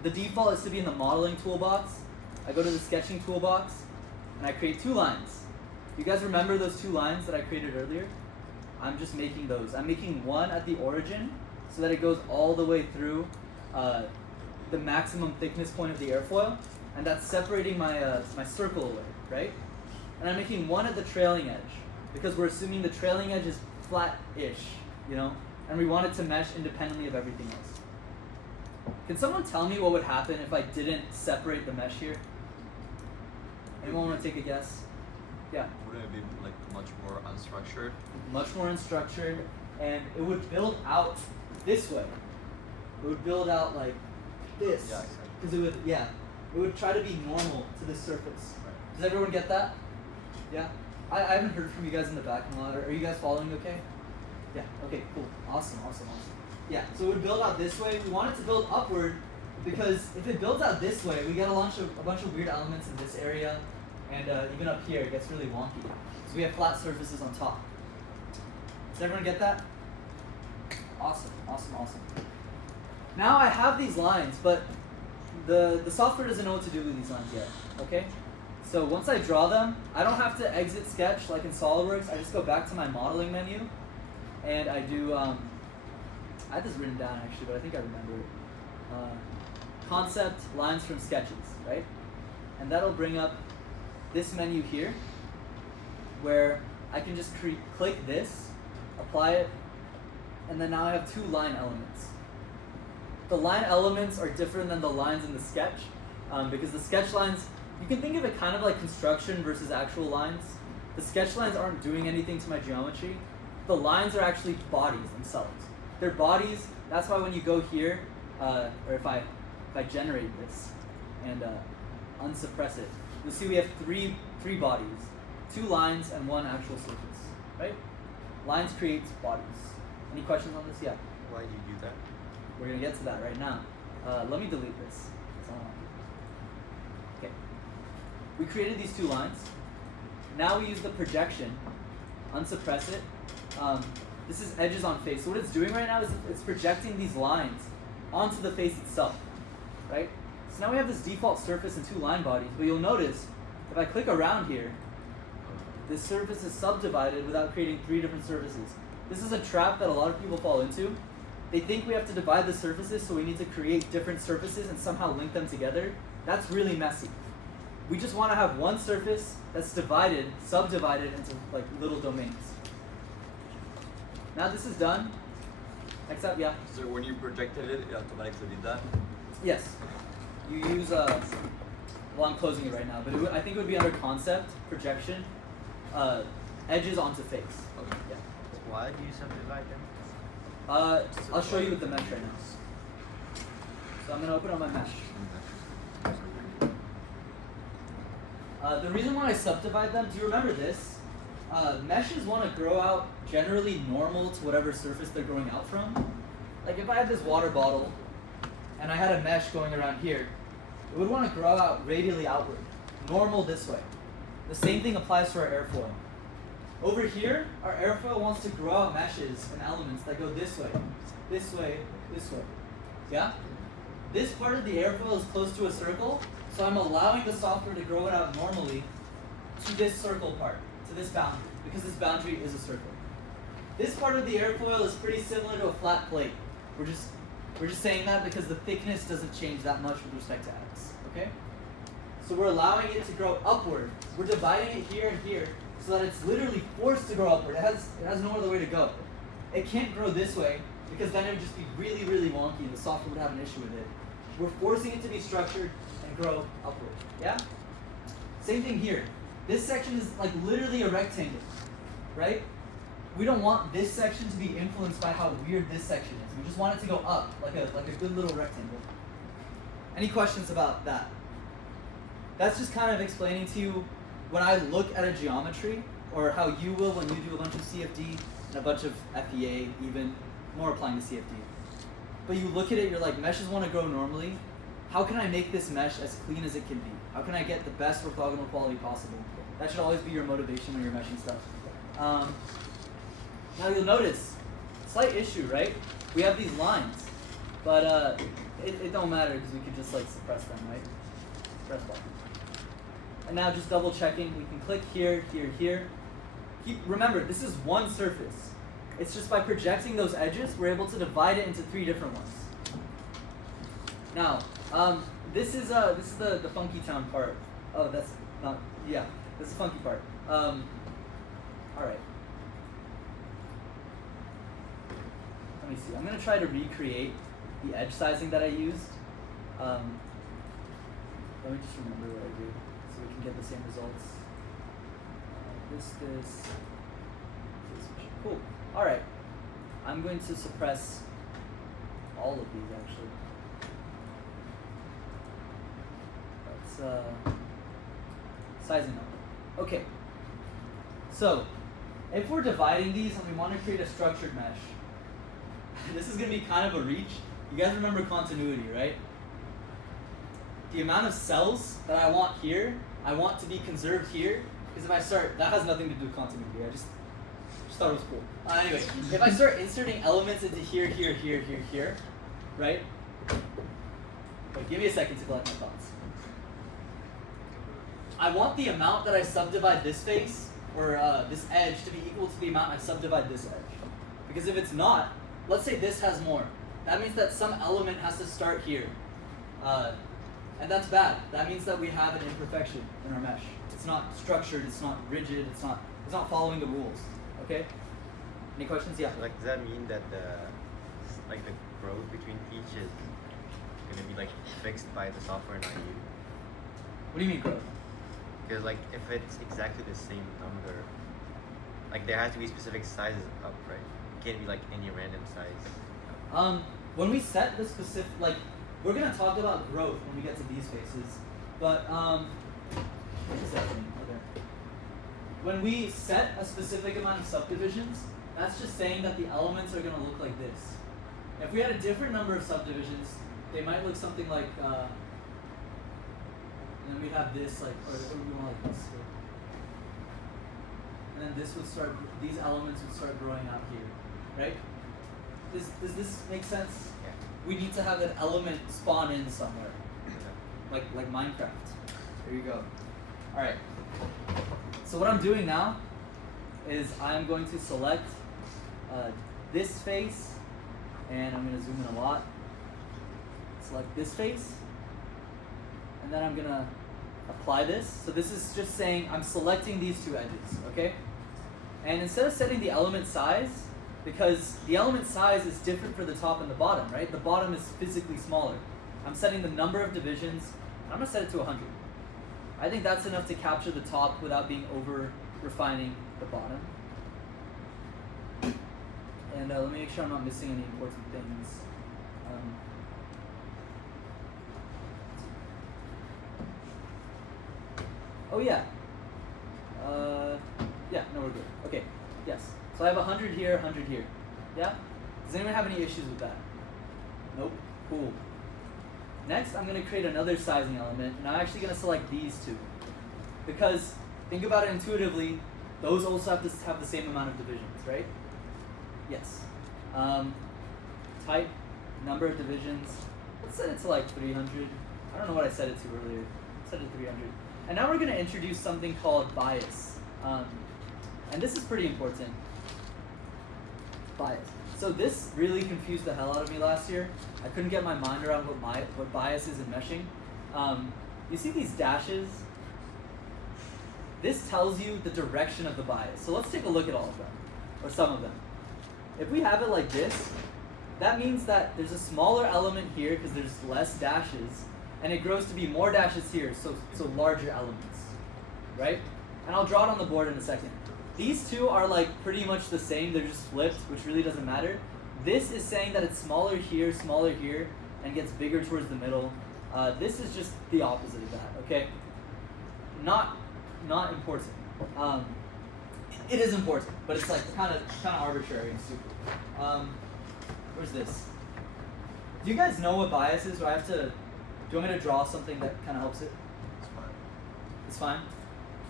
the default is to be in the modeling toolbox. I go to the sketching toolbox, and I create 2 lines. You guys remember those 2 lines that I created earlier? I'm just making those. I'm making one at the origin, so that it goes all the way through the maximum thickness point of the airfoil, and that's separating my my circle away, right? And I'm making one at the trailing edge, because we're assuming the trailing edge is flat-ish, you know, and we want it to mesh independently of everything else. Can someone tell me what would happen if I didn't separate the mesh here? Anyone want to take a guess? Yeah. Wouldn't it be like much more unstructured? Much more unstructured, and it would build out this way. It would build out like this. Yeah, exactly. Because it would try to be normal to this surface. Right. Does everyone get that? Yeah? I haven't heard from you guys in the back a lot. Are you guys following okay? Yeah, okay, cool. Awesome. Yeah, so it would build out this way. We want it to build upward because if it builds out this way, we get a bunch of weird elements in this area, and even up here it gets really wonky. So we have flat surfaces on top. Does everyone get that? Awesome. Now I have these lines, but the software doesn't know what to do with these lines yet, okay? So once I draw them, I don't have to exit sketch like in SolidWorks. I just go back to my modeling menu, and I do, I had this written down actually, but I think I remember it. Concept lines from sketches, right? And that'll bring up this menu here, where I can just click this, apply it, and then now I have two line elements. The line elements are different than the lines in the sketch, because the sketch lines, you can think of it kind of like construction versus actual lines. The sketch lines aren't doing anything to my geometry. The lines are actually bodies themselves. They're bodies. That's why when you go here, or if I generate this and unsuppress it, you'll see we have three bodies, 2 lines and 1 actual surface, right? Lines creates bodies. Any questions on this? Yeah. Why do you do that? We're gonna get to that right now. Let me delete this. Okay. We created these 2 lines. Now we use the projection, unsuppress it. This is edges on face. So what it's doing right now is it's projecting these lines onto the face itself, right? So now we have this default surface and 2 line bodies, but you'll notice if I click around here, this surface is subdivided without creating 3 different surfaces. This is a trap that a lot of people fall into. They think we have to divide the surfaces, so we need to create different surfaces and somehow link them together. That's really messy. We just want to have one surface that's subdivided into like little domains. Now this is done. Next up, yeah. So when you projected it, it automatically did that? Yes. You use well, I'm closing it right now, but I think it would be under concept, projection, edges onto face. Okay. Yeah. Why do you subdivide them? I'll show you with the mesh right now. So I'm gonna open up my mesh. The reason why I subdivide them, do you remember this? Meshes want to grow out generally normal to whatever surface they're growing out from. Like if I had this water bottle and I had a mesh going around here, it would want to grow out radially outward, normal this way. The same thing applies to our airfoil. Over here, our airfoil wants to grow out meshes and elements that go this way, this way, this way. Yeah? This part of the airfoil is close to a circle, so I'm allowing the software to grow it out normally to this circle part, to this boundary, because this boundary is a circle. This part of the airfoil is pretty similar to a flat plate. We're just saying that because the thickness doesn't change that much with respect to x, okay? So we're allowing it to grow upward. We're dividing it here and here so that it's literally forced to grow upward. It has no other way to go. It can't grow this way because then it would just be really, really wonky and the software would have an issue with it. We're forcing it to be structured and grow upward, yeah? Same thing here. This section is like literally a rectangle, right? We don't want this section to be influenced by how weird this section is. We just want it to go up, like a good little rectangle. Any questions about that? That's just kind of explaining to you when I look at a geometry, or how you will when you do a bunch of CFD and a bunch of FEA even, more applying to CFD. But you look at it, you're like, meshes want to grow normally. How can I make this mesh as clean as it can be? How can I get the best orthogonal quality possible? That should always be your motivation when you're meshing stuff. Now you'll notice, slight issue, right? We have these lines, but it don't matter because we could just like suppress them, right? Press button. And now just double checking, we can click here, here, here. Remember, this is one surface. It's just by projecting those edges, we're able to divide it into 3 different ones. Now, this is the funky town part. Oh, that's not, yeah, that's the funky part. All right. Let me see. I'm gonna try to recreate the edge sizing that I used. Let me just remember what I did so we can get the same results. This. Cool. All right. I'm going to suppress all of these actually. That's sizing up. Okay. So, if we're dividing these and we want to create a structured mesh, this is going to be kind of a reach. You guys remember continuity, right? The amount of cells that I want here, I want to be conserved here, because if I start, that has nothing to do with continuity. I just thought it was cool. Anyway, if I start inserting elements into here, here, here, here, here, right? Wait, give me a second to collect my thoughts. I want the amount that I subdivide this face, or this edge, to be equal to the amount I subdivide this edge. Because if it's not, let's say this has more. That means that some element has to start here. And that's bad. That means that we have an imperfection in our mesh. It's not structured, it's not rigid, it's not following the rules. Okay? Any questions? Yeah. Like, does that mean that the growth between each is gonna be like fixed by the software, not you? What do you mean growth? Because like if it's exactly the same number, like there has to be specific sizes up, right? It can't be like any random size. When we set the specific, like, we're gonna talk about growth when we get to these faces, but what does that mean? Okay. When we set a specific amount of subdivisions, that's just saying that the elements are gonna look like this. If we had a different number of subdivisions, they might look something like, and then we'd have this, like, or we want like this. And then this would start, these elements would start growing out here, right? Does this make sense? Yeah. We need to have an element spawn in somewhere, like Minecraft. There you go. All right. So what I'm doing now is I'm going to select this face, and I'm going to zoom in a lot. Select this face, and then I'm going to apply this. So this is just saying I'm selecting these two edges, okay? And instead of setting the element size, because the element size is different for the top and the bottom, right? The bottom is physically smaller. I'm setting the number of divisions, and I'm gonna set it to 100. I think that's enough to capture the top without being over refining the bottom. And let me make sure I'm not missing any important things. Oh yeah. Yeah, no, we're good. Okay, yes. So I have 100 here, 100 here. Yeah? Does anyone have any issues with that? Nope. Cool. Next, I'm going to create another sizing element, and I'm actually going to select these two. Because, think about it intuitively, those also have to have the same amount of divisions, right? Yes. Type, number of divisions. Let's set it to like 300. I don't know what I set it to earlier. Let's set it to 300. And now we're going to introduce something called bias. And this is pretty important. Bias. So this really confused the hell out of me last year. I couldn't get my mind around what bias is in meshing. You see these dashes? This tells you the direction of the bias. So let's take a look at all of them, or some of them. If we have it like this, that means that there's a smaller element here because there's less dashes, and it grows to be more dashes here, so larger elements, right? And I'll draw it on the board in a second. These two are like pretty much the same, they're just flipped, which really doesn't matter. This is saying that it's smaller here, and gets bigger towards the middle. This is just the opposite of that, okay? Not important. It is important, but it's like kind of arbitrary and stupid. Where's this? Do you guys know what bias is? Do you want me to draw something that kind of helps it? It's fine. It's fine?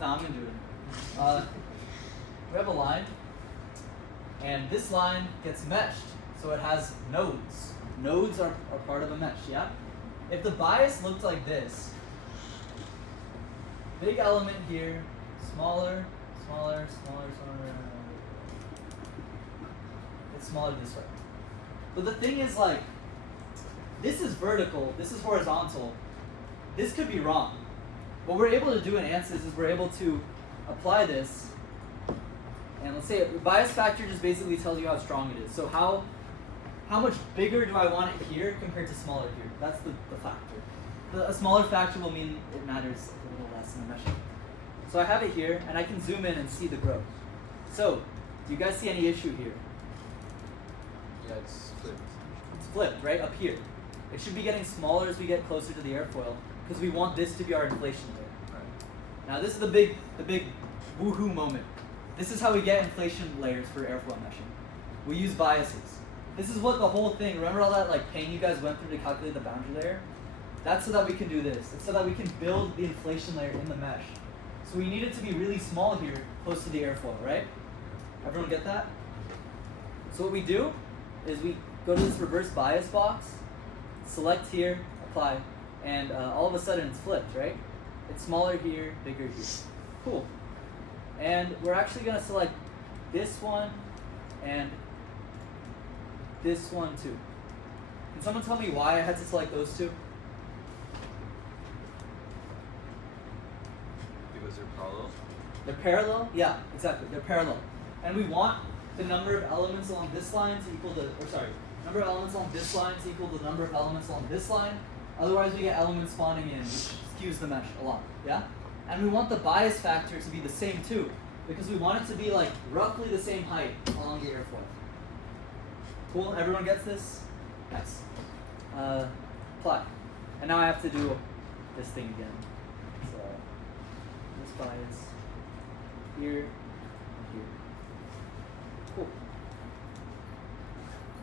No, I'm gonna do it. We have a line, and this line gets meshed, so it has nodes. Nodes are part of a mesh, yeah? If the bias looked like this, big element here, smaller. It's smaller this way. But the thing is, like, this is vertical, this is horizontal. This could be wrong. What we're able to do in ANSYS is we're able to apply this, and let's say the bias factor just basically tells you how strong it is. So how much bigger do I want it here compared to smaller here? That's the factor. A smaller factor will mean it matters a little less in the meshing. So I have it here, and I can zoom in and see the growth. So, do you guys see any issue here? Yeah, it's flipped. It's flipped, right? Up here. It should be getting smaller as we get closer to the airfoil, because we want this to be our inflation layer. Right. Now this is the big woohoo moment. This is how we get inflation layers for airfoil meshing. We use biases. This is what the whole thing, remember all that like pain you guys went through to calculate the boundary layer? That's so that we can do this. It's so that we can build the inflation layer in the mesh. So we need it to be really small here, close to the airfoil, right? Everyone get that? So what we do is we go to this reverse bias box, select here, apply, and all of a sudden it's flipped, right? It's smaller here, bigger here. Cool. And we're actually gonna select this one and this one too. Can someone tell me why I had to select those two? Because they're parallel. They're parallel? Yeah, exactly. They're parallel. And we want the number of elements along this line to equal number of elements along this line to equal the number of elements along this line. Otherwise we get elements spawning in, which skews the mesh a lot. Yeah? And we want the bias factor to be the same too, because we want it to be like roughly the same height along the airfoil. Cool? Everyone gets this? Nice. Apply. And now I have to do this thing again. So this bias here and here. Cool.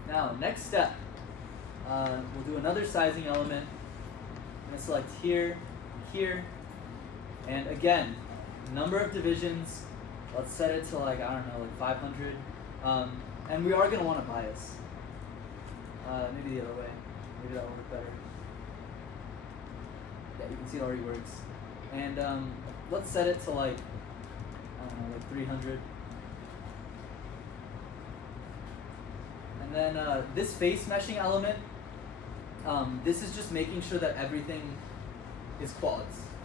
Now, next step. We'll do another sizing element. I'm going to select here, here, and again, number of divisions. Let's set it to like, I don't know, like 500. And we are going to want a bias. Maybe the other way. Maybe that'll work better. Yeah, you can see it already works. And let's set it to like, I don't know, like 300. And then this face meshing element, this is just making sure that everything is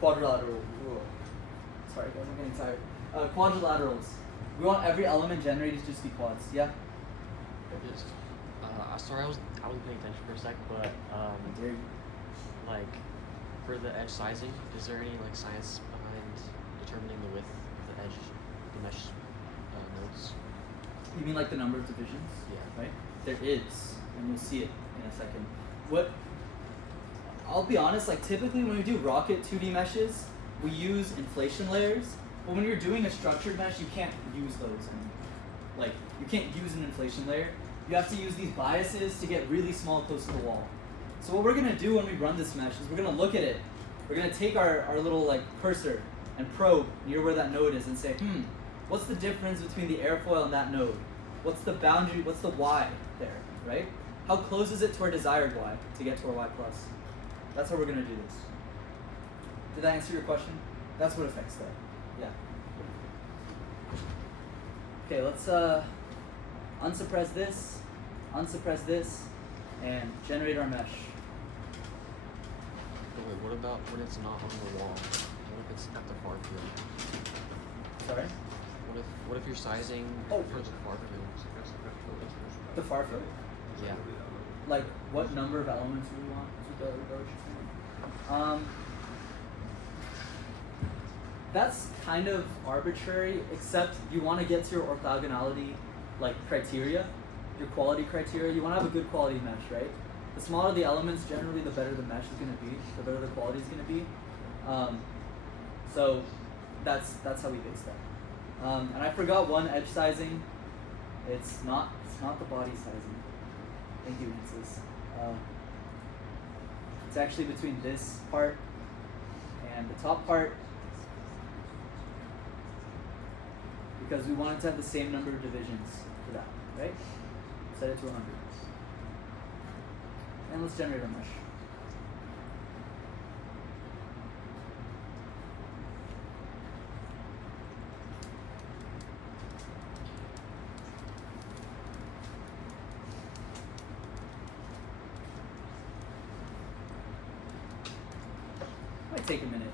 quadrilateral. Whoa. Sorry guys, I'm getting tired. Quadrilaterals. We want every element generated to just be quads. Yeah? Just, sorry, I was paying attention for a sec, but like for the edge sizing, is there any like science behind determining the width of the edge, the mesh nodes? You mean like the number of divisions? Yeah. Right? There is, and you'll see it in a second. I'll be honest, like typically when we do rocket 2D meshes, we use inflation layers, but when you're doing a structured mesh, you can't use those. Like, you can't use an inflation layer. You have to use these biases to get really small close to the wall. So what we're gonna do when we run this mesh is we're gonna look at it. We're gonna take our little like cursor and probe near where that node is and say, what's the difference between the airfoil and that node? What's the boundary, what's the y there, right? How close is it to our desired y to get to our y plus? That's how we're gonna do this. Did that answer your question? That's what affects that. Yeah. Okay, let's unsuppress this, and generate our mesh. But wait, what about when it's not on the wall? What if it's at the far field? Sorry? What if you're sizing for the far field? The far field? Yeah. Like, what number of elements do we want? Is what you're saying? That's kind of arbitrary, except you want to get to your orthogonality like criteria, your quality criteria. You want to have a good quality mesh, right? The smaller the elements, generally the better the mesh is going to be, the better the quality is going to be. So that's how we base that. And I forgot one edge sizing. It's not the body sizing. Thank you, Vinces. It's actually between this part and the top part, because we want it to have the same number of divisions for that, right? Set it to 100. And let's generate our mesh. Might take a minute.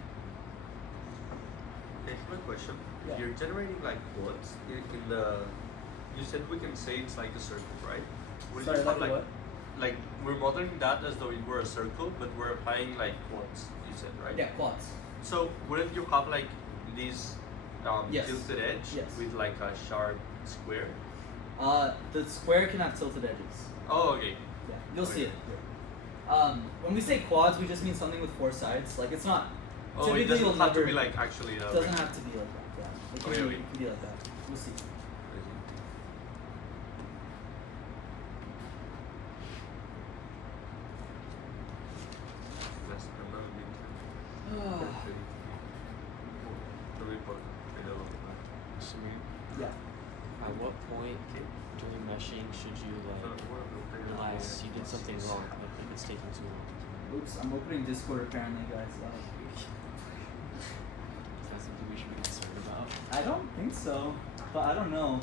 Okay, quick question. Yeah. You're generating like quads in the. You said we can say it's like a circle, right? Would Sorry, you have like what? Like we're modeling that as though it were a circle, but we're applying like quads. You said, right? Yeah, quads. So wouldn't you have like this Yes. tilted edge Yes. with like a sharp square? The square can have tilted edges. Oh, okay. Yeah, you'll see Okay. it. When we say quads, we just mean something with 4 sides. Like it's not. Oh, it typically doesn't you'll have to never. be like actually. It doesn't have to be like that. Yeah. It can, Okay, be, okay. it can be like that. We'll see. Yeah. At what point during meshing should you like realize you did something wrong, like if it's taking too long? Oops, I'm opening Discord apparently, guys. I don't think so, but I don't know.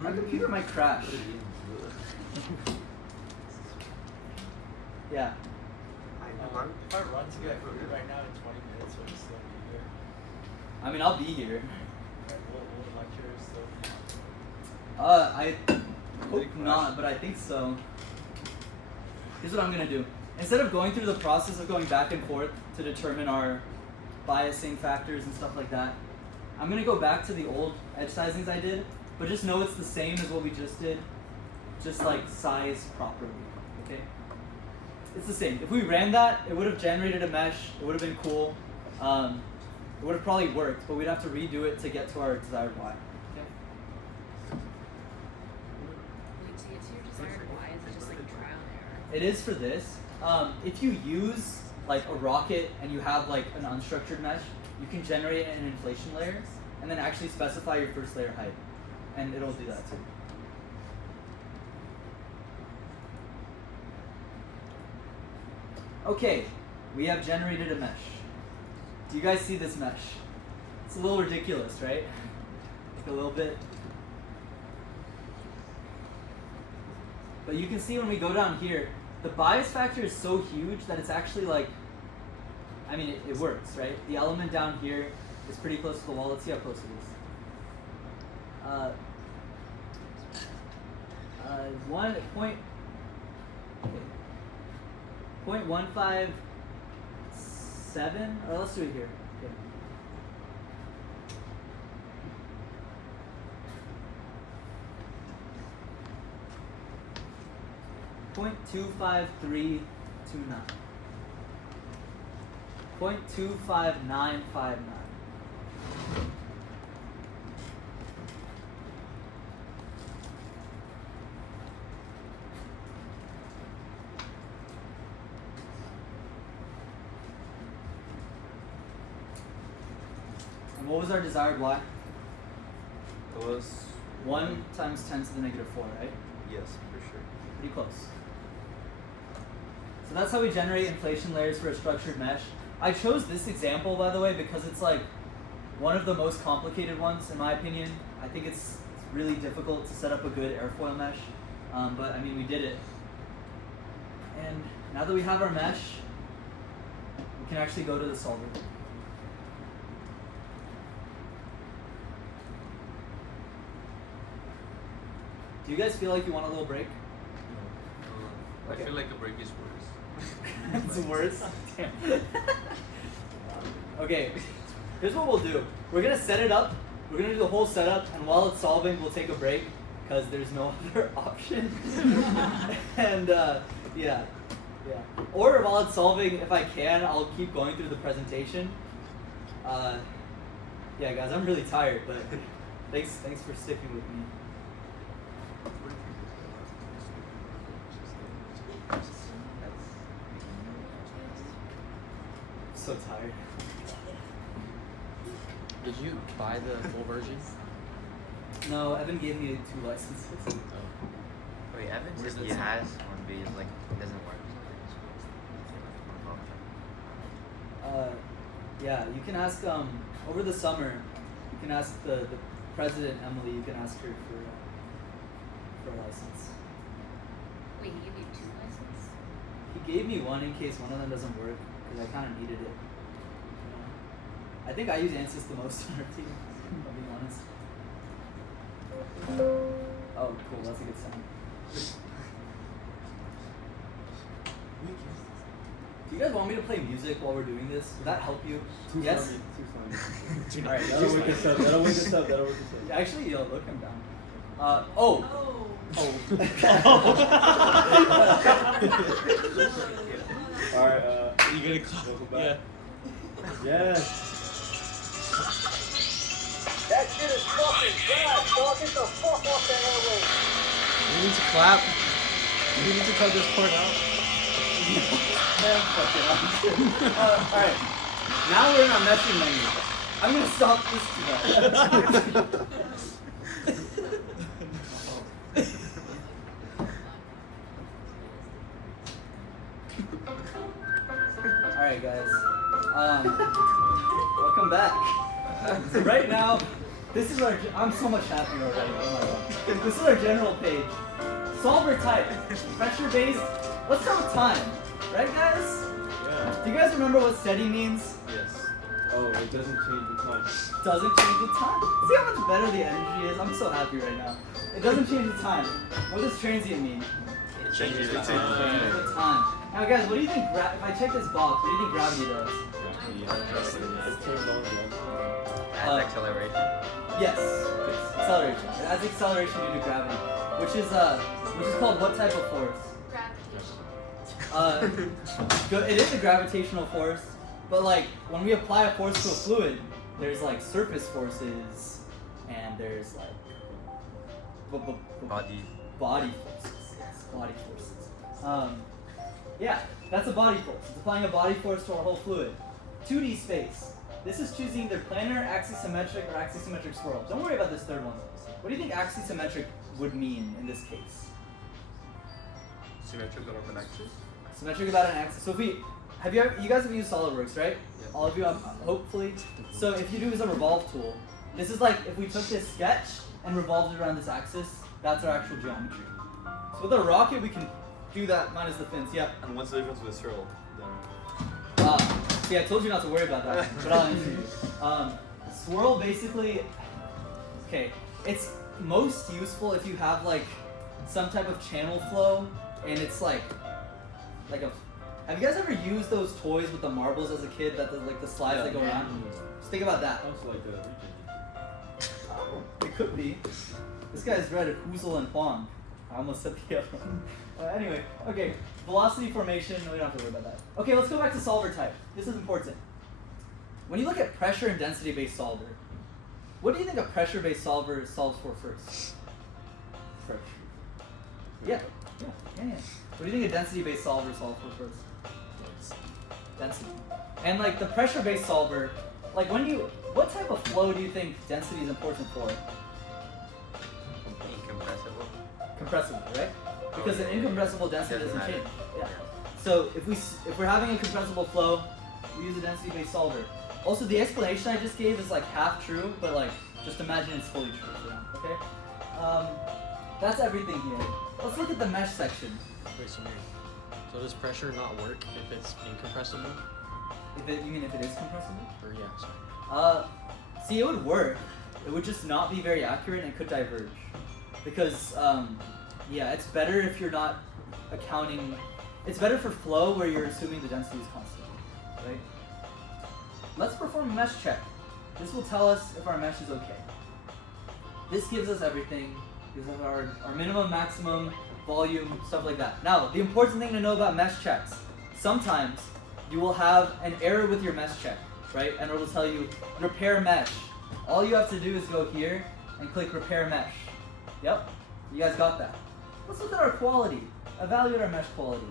My computer might crash. Yeah. If I run to get food right now in 20 minutes, will you still be here? I mean, I'll be here. Alright, will the lecture still be I hope not, but I think so. Here's what I'm gonna do. Instead of going through the process of going back and forth to determine our biasing factors and stuff like that, I'm gonna go back to the old edge sizings I did, but just know it's the same as what we just did, just like size properly, okay? It's the same. If we ran that, it would have generated a mesh, it would have been cool, it would have probably worked, but we'd have to redo it to get to our desired Y, okay? Wait, to get to your desired Y, is it just like trial and error? It is for this. If you use like a rocket and you have like an unstructured mesh, you can generate an inflation layer and then actually specify your first layer height, and it'll do that too. Okay, we have generated a mesh. Do you guys see this mesh? It's a little ridiculous, right? Like a little bit. But you can see when we go down here, the bias factor is so huge that it's actually like, I mean, it works, right? The element down here is pretty close to the wall. Let's see how close it is. 0.157, or let's do it here. Okay. Point 25329. 0.25959. And what was our desired Y? It was 1 times 10 to the negative 4, right? Yes, for sure. Pretty close. So that's how we generate inflation layers for a structured mesh. I chose this example, by the way, because it's like one of the most complicated ones, in my opinion. I think it's really difficult to set up a good airfoil mesh, but I mean, we did it. And now that we have our mesh, we can actually go to the solver. Do you guys feel like you want a little break? I feel like a break is worse. It's worse? Damn. Okay, here's what we'll do. We're gonna set it up, we're gonna do the whole setup, and while it's solving, we'll take a break, because there's no other option. And yeah. Or while it's solving, if I can, I'll keep going through the presentation. Yeah guys, I'm really tired, but thanks for sticking with me. So tired. Did you buy the full version? No, Evan gave me 2 licenses. Wait, Evan Where's said he this? has one, but he's like, it doesn't work. Yeah, you can ask over the summer. You can ask the president, Emily. You can ask her for a license. Wait, he gave you 2 licenses? He gave me one in case one of them doesn't work, because I kind of needed it. I think I use ANSYS the most on our team, I'll be honest. Oh, cool, that's a good sign. Do you guys want me to play music while we're doing this? Would that help you? Yes? Alright, That'll wake us up. That'll wake us up. Actually, yo, look him down. Oh. Alright, You gonna clap? welcome back. Yeah. Yes. That shit is fucking trash, dog. Get the fuck off the airway. We need to clap. We need to cut this part out. Alright. Now we're in our meshing menu. I'm gonna stop this Alright guys. Welcome back. So right now, this is our. I'm so much happier already. Oh my god. This is our general page. Solver type, pressure based. Let's start with time, right, guys? Yeah. Do you guys remember what steady means? Yes. Oh, it doesn't change the time. Doesn't change the time. See how much better the energy is? I'm so happy right now. It doesn't change the time. What does transient mean? It changes the Changes time. the time. Now, guys, what do you think? If I check this box, what do you think gravity does? It's turned on, yeah. Adds acceleration. Yes, acceleration. It adds acceleration due to gravity, which is called what type of force? Gravitation. It is a gravitational force, but like when we apply a force to a fluid, there's like surface forces, and there's like Body. body forces. Yes, body forces. Yeah, that's a body force. It's applying a body force to our whole fluid. 2D space. This is choosing either planar, axisymmetric, or axisymmetric swirl. Don't worry about this third one. What do you think axisymmetric would mean in this case? Symmetrical of an axis. Symmetric about an axis. So if we, you guys have used SolidWorks, right? Yeah. All of you, hopefully. So if you do use a revolve tool, this is like if we took this sketch and revolved it around this axis, that's our actual geometry. So with a rocket, we can do that minus the fins. Yeah. And what's the difference with swirl? See, I told you not to worry about that, but I'll answer you. Swirl basically, okay, it's most useful if you have like some type of channel flow, and it's like a. Have you guys ever used those toys with the marbles as a kid that the slides that go around? Just think about that. Sounds like a region. It could be. This guy's read Hoozle and Huang. I almost said the other one. Anyway, okay. Velocity formation, no, we don't have to worry about that. Okay, let's go back to solver type. This is important. When you look at pressure and density-based solver, what do you think a pressure-based solver solves for first? Pressure. Yeah. What do you think a density-based solver solves for first? Density. And like the pressure-based solver, like what type of flow do you think density is important for? Incompressible. Compressible, right? Because an incompressible density Doesn't doesn't change. matter. Yeah. So if we're having a compressible flow, we use a density-based solver. Also, the explanation I just gave is like half true, but like just imagine it's fully true. Yeah. Okay. That's everything here. Let's look at the mesh section. Wait, so does pressure not work if it's incompressible? You mean if it is compressible? Or yeah, sorry. See, it would work. It would just not be very accurate and it could diverge. Because, yeah, it's better if you're not accounting. It's better for flow where you're assuming the density is constant, right? Let's perform a mesh check. This will tell us if our mesh is okay. This gives us everything. Gives us our minimum, maximum, volume, stuff like that. Now, the important thing to know about mesh checks, sometimes you will have an error with your mesh check, right? And it will tell you, repair mesh. All you have to do is go here and click repair mesh. Yep, you guys got that. Let's look at our quality. Evaluate our mesh quality.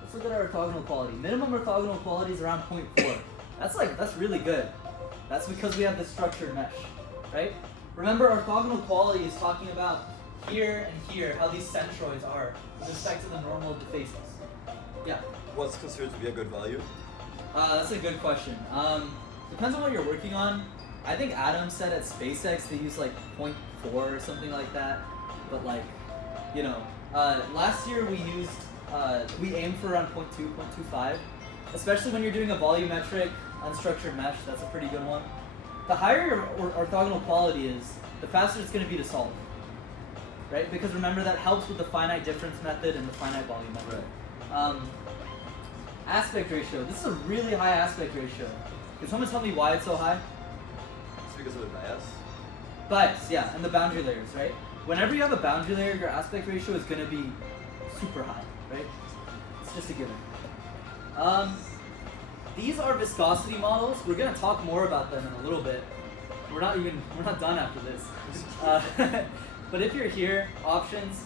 Let's look at our orthogonal quality. Minimum orthogonal quality is around 0.4. That's really good. That's because we have this structured mesh, right? Remember, orthogonal quality is talking about here and here, how these centroids are with respect to the normal of the faces. Yeah? What's considered to be a good value? That's a good question. Depends on what you're working on. I think Adam said at SpaceX they use like 0.4 or something like that. But like, last year we aimed for around 0.2, 0.25. Especially when you're doing a volumetric unstructured mesh, that's a pretty good one. The higher your orthogonal quality is, the faster it's going to be to solve. Right? Because remember that helps with the finite difference method and the finite volume method. Right. Aspect ratio. This is a really high aspect ratio. Can someone tell me why it's so high? It's because of the bias. Bias, yeah, and the boundary layers, right? Whenever you have a boundary layer, your aspect ratio is going to be super high, right? It's just a given. These are viscosity models. We're going to talk more about them in a little bit. We're not done after this. But if you're here, options,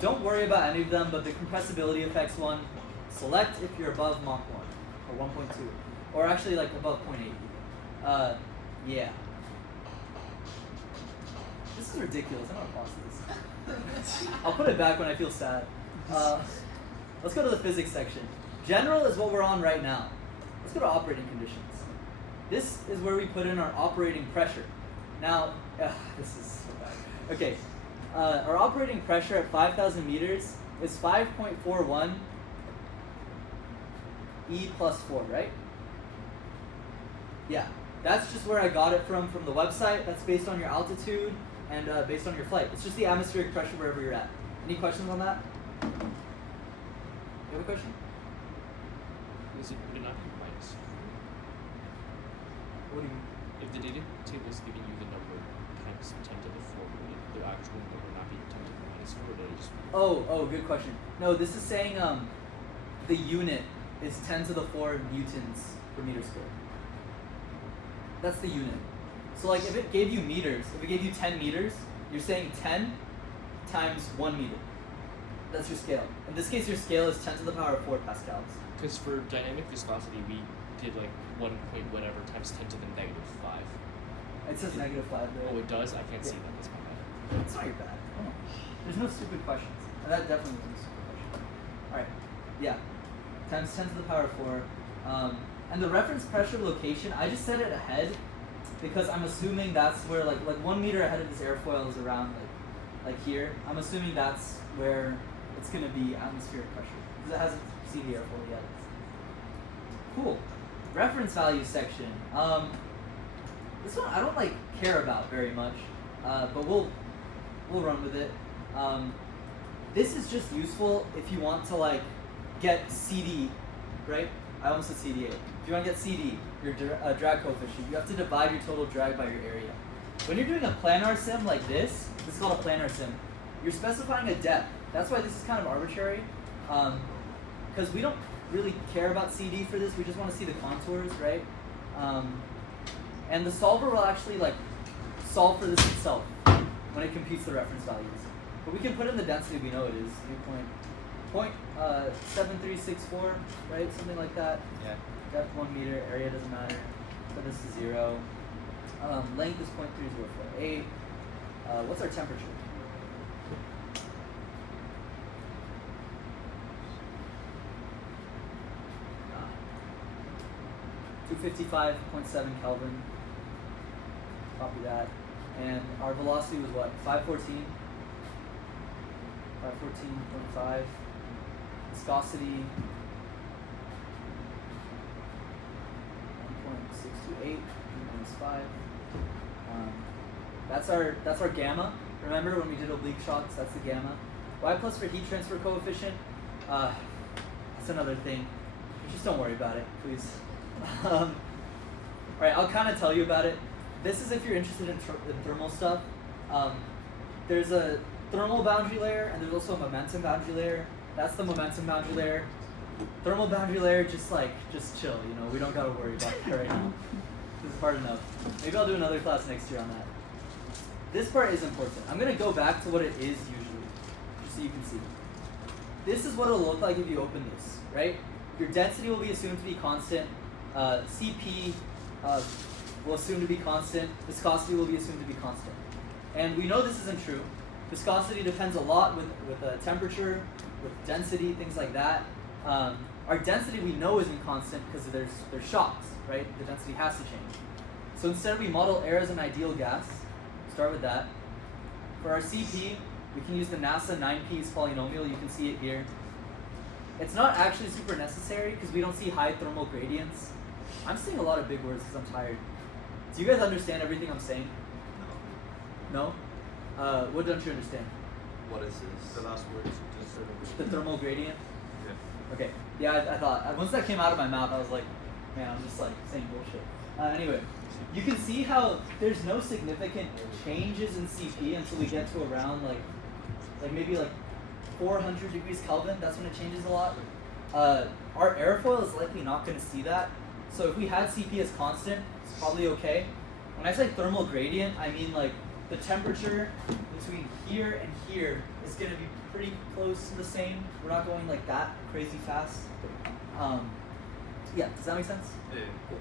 don't worry about any of them, but the compressibility effects one, select if you're above Mach 1 or 1.2, or actually like above 0.8. Yeah. This is ridiculous. I'm not gonna pause this. I'll put it back when I feel sad. Let's go to the physics section. General is what we're on right now. Let's go to operating conditions. This is where we put in our operating pressure. Now, this is so bad. Okay, our operating pressure at 5,000 meters is 5.41 E plus 4, right? Yeah, that's just where I got it from the website. That's based on your altitude and based on your flight. It's just the atmospheric pressure wherever you're at. Any questions on that? You have a question? Would it not be minus 4? What do you mean? If the data table is giving you the number times 10 to the 4, would the actual number not be 10 to the minus 4, or did I just... Oh, good question. No, this is saying the unit is 10 to the 4 newtons per meter squared. That's the unit. So like if it gave you meters, if it gave you 10 meters, you're saying 10 times 1 meter. That's your scale. In this case, your scale is 10 to the power of 4 pascals. Because for dynamic viscosity, we did like 1 point whatever times 10 to the negative 5. It says negative 5 there. Oh, it does? I can't see that. That's my bad. It's not your bad. Come on. There's no stupid questions. And that definitely wasn't a stupid question. Alright. Yeah. Times 10 to the power of 4. And the reference pressure location, I just set it ahead because I'm assuming that's where like 1 meter ahead of this airfoil is around like here. I'm assuming that's where it's gonna be atmospheric pressure because it hasn't seen the airfoil yet. Cool. Reference value section. This one I don't like care about very much, but we'll run with it. This is just useful if you want to like get CD, right? I almost said CDA. If you want to get CD, your drag coefficient, you have to divide your total drag by your area. When you're doing a planar sim like this is called a planar sim, you're specifying a depth. That's why this is kind of arbitrary, because we don't really care about CD for this. We just want to see the contours, right? And the solver will actually like solve for this itself when it computes the reference values. But we can put in the density we know it is 3.7364, right? Something like that. Yeah. Depth 1 meter, area doesn't matter. So this is 0. Length is 0.3048. What's our temperature? Uh, 255.7 Kelvin. Copy that. And our velocity was what? 514. 514.5. Viscosity 1.628 minus 5. That's our gamma. Remember when we did oblique shocks? That's the gamma. Y plus for heat transfer coefficient. That's another thing. Just don't worry about it, please. All right, I'll kind of tell you about it. This is if you're interested in thermal stuff. There's a thermal boundary layer and there's also a momentum boundary layer. That's the momentum boundary layer. Thermal boundary layer, just chill, you know, we don't gotta worry about that right now. This is hard enough. Maybe I'll do another class next year on that. This part is important. I'm gonna go back to what it is usually, just so you can see. This is what it'll look like if you open this, right? Your density will be assumed to be constant. CP will assume to be constant. Viscosity will be assumed to be constant. And we know this isn't true. Viscosity depends a lot with temperature, with density, things like that. Our density we know isn't constant because there's shocks, right? The density has to change. So instead we model air as an ideal gas. Start with that. For our CP, we can use the NASA 9P's polynomial. You can see it here. It's not actually super necessary because we don't see high thermal gradients. I'm saying a lot of big words because I'm tired. Do you guys understand everything I'm saying? No? What don't you understand? What is this? The last word. Just The thermal gradient? Yeah. Okay. Yeah, I thought. Once that came out of my mouth, I was like, man, I'm just like saying bullshit. Anyway, you can see how there's no significant changes in CP until we get to around like maybe like 400 degrees Kelvin. That's when it changes a lot. Our airfoil is likely not going to see that. So if we had CP as constant, it's probably okay. When I say thermal gradient, I mean like the temperature between here and here is going to be pretty close to the same. We're not going like that crazy fast. Yeah, does that make sense? Yeah. Cool.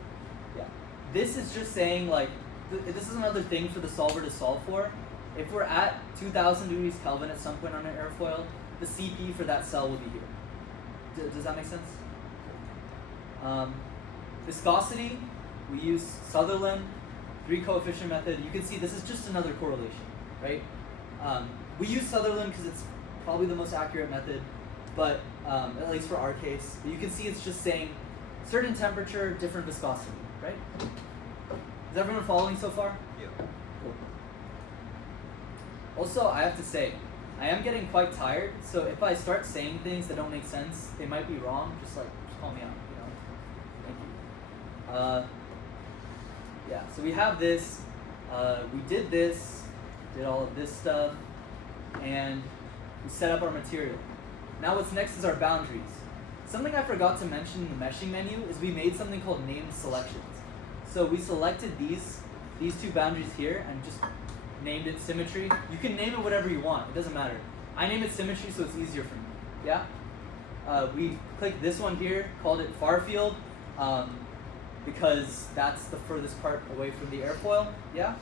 Yeah. This is just saying like, this is another thing for the solver to solve for. If we're at 2000 degrees Kelvin at some point on an airfoil, the CP for that cell will be here. Does that make sense? Viscosity, we use Sutherland, 3 coefficient method. You can see this is just another correlation, right? We use Sutherland because it's probably the most accurate method, but at least for our case. But you can see it's just saying certain temperature, different viscosity, right? Is everyone following so far? Yeah. Cool. Also, I have to say, I am getting quite tired, so if I start saying things that don't make sense, they might be wrong, just call me out, Thank you. Yeah, so we have this, we did this, did all of this stuff, and we set up our material. Now what's next is our boundaries. Something I forgot to mention in the meshing menu is we made something called named selections. So we selected these 2 boundaries here and just named it symmetry. You can name it whatever you want, it doesn't matter. I name it symmetry so it's easier for me, yeah? We clicked this one here, called it far field, because that's the furthest part away from the airfoil, yeah?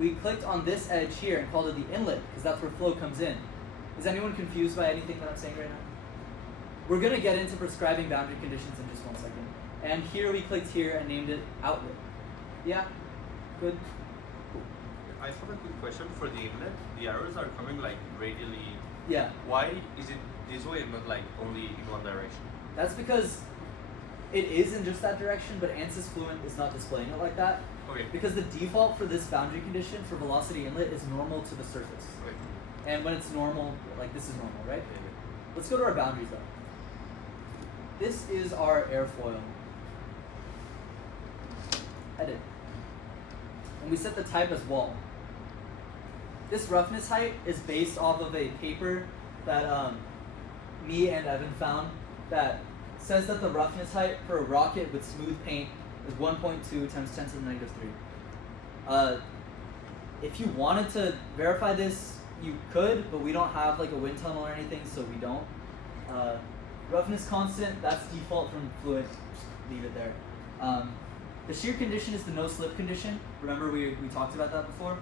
We clicked on this edge here and called it the inlet, because that's where flow comes in. Is anyone confused by anything that I'm saying right now? We're gonna get into prescribing boundary conditions in just 1 second. And here we clicked here and named it outlet. Yeah? Good? Cool. I have a quick question for the inlet. The arrows are coming like radially. Yeah. Why is it this way and not like only in one direction? That's because it is in just that direction, but ANSYS Fluent is not displaying it like that. Okay. Because the default for this boundary condition for velocity inlet is normal to the surface. Okay. And when it's normal, like this is normal, right? Let's go to our boundaries though. This is our airfoil. Edit. And we set the type as wall. This roughness height is based off of a paper that me and Evan found that says that the roughness height for a rocket with smooth paint is 1.2 times 10 to the negative 3. If you wanted to verify this, you could, but we don't have like a wind tunnel or anything, so we don't. Roughness constant, that's default from Fluent, just leave it there. The shear condition is the no slip condition. Remember we talked about that before.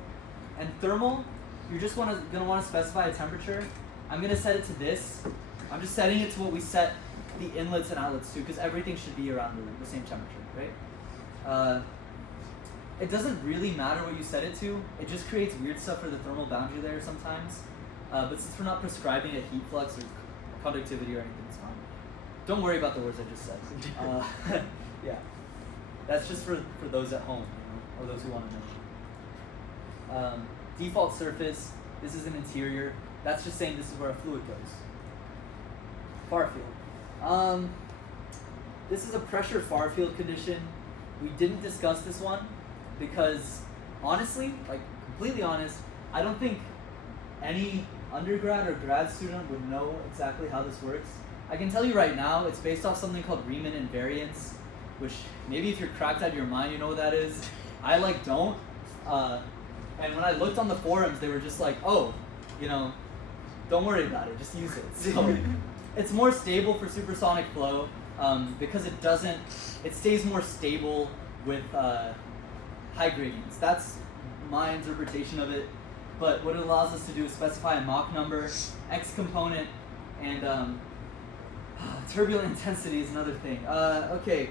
And thermal, you're just gonna want to specify a temperature. I'm gonna set it to this. I'm just setting it to what we set the inlets and outlets to, because everything should be around the same temperature, right? It doesn't really matter what you set it to. It just creates weird stuff for the thermal boundary layer sometimes. But since we're not prescribing a heat flux or conductivity or anything, it's fine. Don't worry about the words I just said. Yeah, that's just for those at home, or those who want to know. Default surface, this is an interior. That's just saying this is where a fluid goes. Far field. This is a pressure far field condition. We didn't discuss this one because honestly, like completely honest, I don't think any undergrad or grad student would know exactly how this works. I can tell you right now, it's based off something called Riemann invariance, which maybe if you're cracked out of your mind, you know what that is. I don't. And when I looked on the forums, they were just like, oh, don't worry about it, just use it. So it's more stable for supersonic flow because it stays more stable with high gradients. That's my interpretation of it. But what it allows us to do is specify a Mach number, X component, and turbulent intensity is another thing. Okay.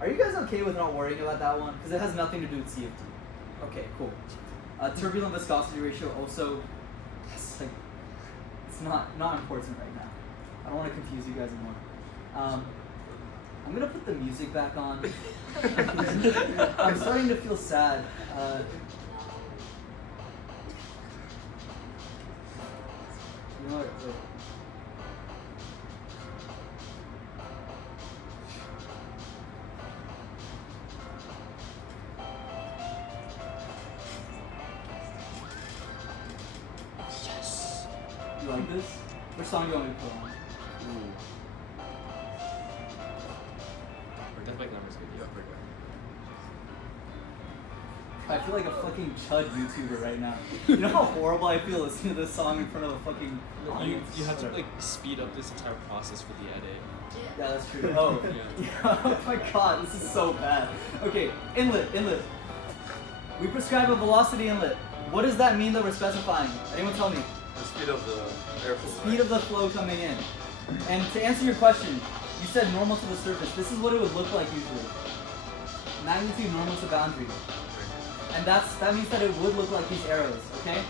Are you guys okay with not worrying about that one? Because it has nothing to do with CFD. Okay, cool. Turbulent viscosity ratio also, it's not important right now. I don't want to confuse you guys anymore. I'm gonna put the music back on. I'm starting to feel sad. You know what? Wait. You like this? Which song do you want me to put on? Death by Glamour is good. Yeah, I feel like a fucking chud YouTuber right now. You know how horrible I feel listening to this song in front of a fucking audience? You have to speed up this entire process for the edit. Yeah, that's true. Oh, yeah. Oh my god, this is so bad. Okay, inlet. We prescribe a velocity inlet. What does that mean that we're specifying? Anyone tell me? The speed of the airflow. The speed of the flow coming in. And to answer your question, You said normal to the surface. This is what it would look like usually. Magnitude normal to boundary. And that means that it would look like these arrows, okay?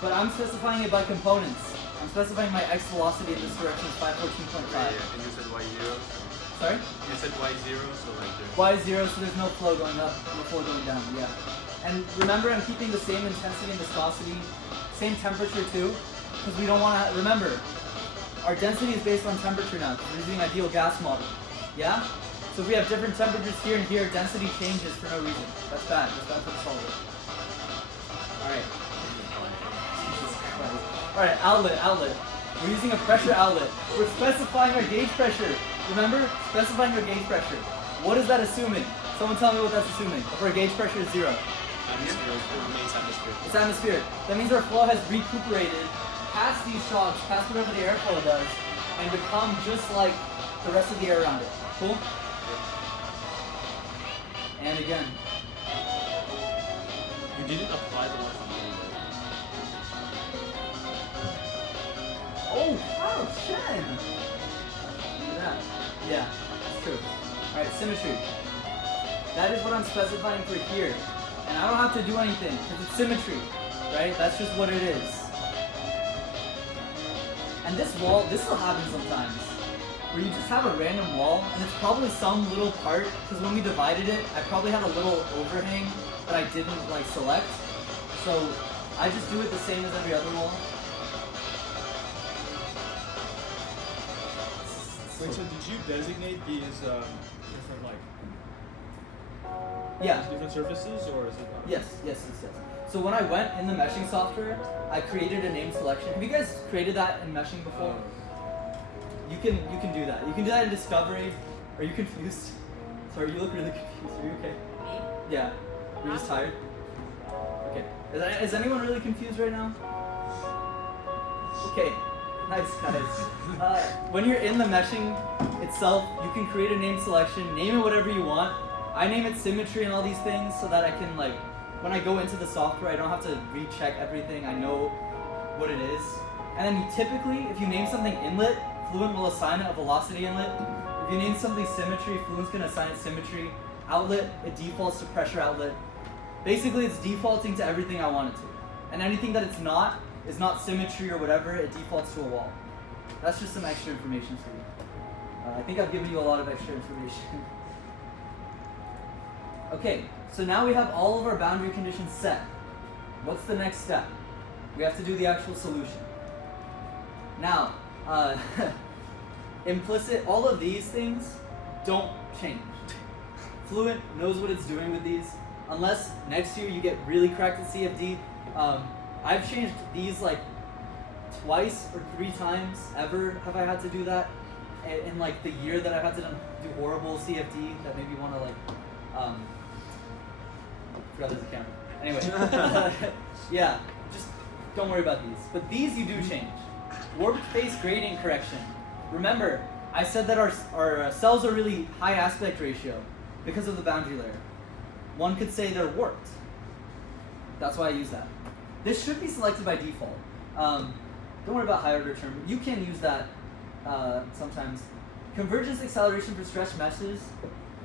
But I'm specifying it by components. I'm specifying my x velocity in this direction is 514.5. Yeah, and you said y0. Sorry? You said y0, so like there's... Y0, so there's no flow going up, no flow going down, yeah. And remember, I'm keeping the same intensity and viscosity, same temperature too, because we don't want to, remember, our density is based on temperature now, because we're using ideal gas model, yeah? So if we have different temperatures here and here, density changes for no reason. That's bad for the solver. Alright. Alright, outlet. We're using a pressure outlet. We're specifying our gauge pressure. Remember? Specifying our gauge pressure. What is that assuming? Someone tell me what that's assuming. If our gauge pressure is 0. Atmosphere, it remains atmospheric. It's atmospheric. That means our flow has recuperated past these shocks, past whatever the airflow does, and become just like the rest of the air around it. Cool? And again. You didn't apply the one from the Oh, wow, Shen! Look at that. Yeah, it's true. Alright, symmetry. That is what I'm specifying for here. And I don't have to do anything, because it's symmetry, right? That's just what it is. And this wall, this will happen sometimes, where you just have a random wall, and it's probably some little part, because when we divided it, I probably had a little overhang that I didn't like select. So I just do it the same as every other wall. Wait, so did you designate these different like Yeah. these different surfaces, or is it? Yes. So when I went in the meshing software, I created a name selection. Have you guys created that in meshing before? You can do that. You can do that in Discovery. Are you confused? Sorry, you look really confused. Are you okay? Me? Yeah. You're just tired? Okay. Is anyone really confused right now? Okay. Nice, guys. When you're in the meshing itself, you can create a name selection, name it whatever you want. I name it symmetry and all these things so that I can, like, when I go into the software, I don't have to recheck everything. I know what it is. And then you typically, if you name something inlet, Fluent will assign it a velocity inlet. If you name something symmetry, Fluent's going to assign it symmetry. Outlet, it defaults to pressure outlet. Basically, it's defaulting to everything I want it to. And anything that it's not, is not symmetry or whatever, it defaults to a wall. That's just some extra information for you. I think I've given you a lot of extra information. Okay, so now we have all of our boundary conditions set. What's the next step? We have to do the actual solution. Now, implicit, all of these things don't change. Fluent knows what it's doing with these. Unless next year you get really cracked at CFD. I've changed these like twice or 3 times ever have I had to do that. In like the year that I've had to do horrible CFD that made me want to like, forgot there's a camera. Anyway, yeah, just don't worry about these. But these you do change. Warped face gradient correction. Remember, I said that our cells are really high aspect ratio because of the boundary layer. One could say they're warped. That's why I use that. This should be selected by default. Don't worry about higher order term. You can use that sometimes. Convergence acceleration for stretched meshes.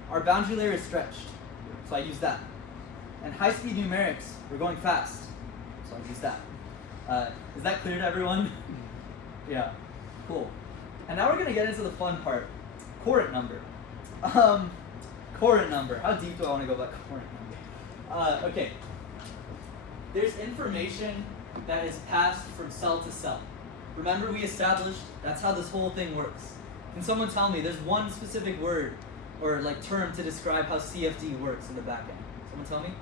Our boundary layer is stretched, so I use that. And high-speed numerics, we're going fast, so I use that. Is that clear to everyone? Yeah, cool. And now we're gonna get into the fun part, coordinate number. Coordinate number. How deep do I want to go about coordinate number? Okay. There's information that is passed from cell to cell. Remember, we established that's how this whole thing works. Can someone tell me? There's one specific word or like term to describe how CFD works in the back end. Someone tell me.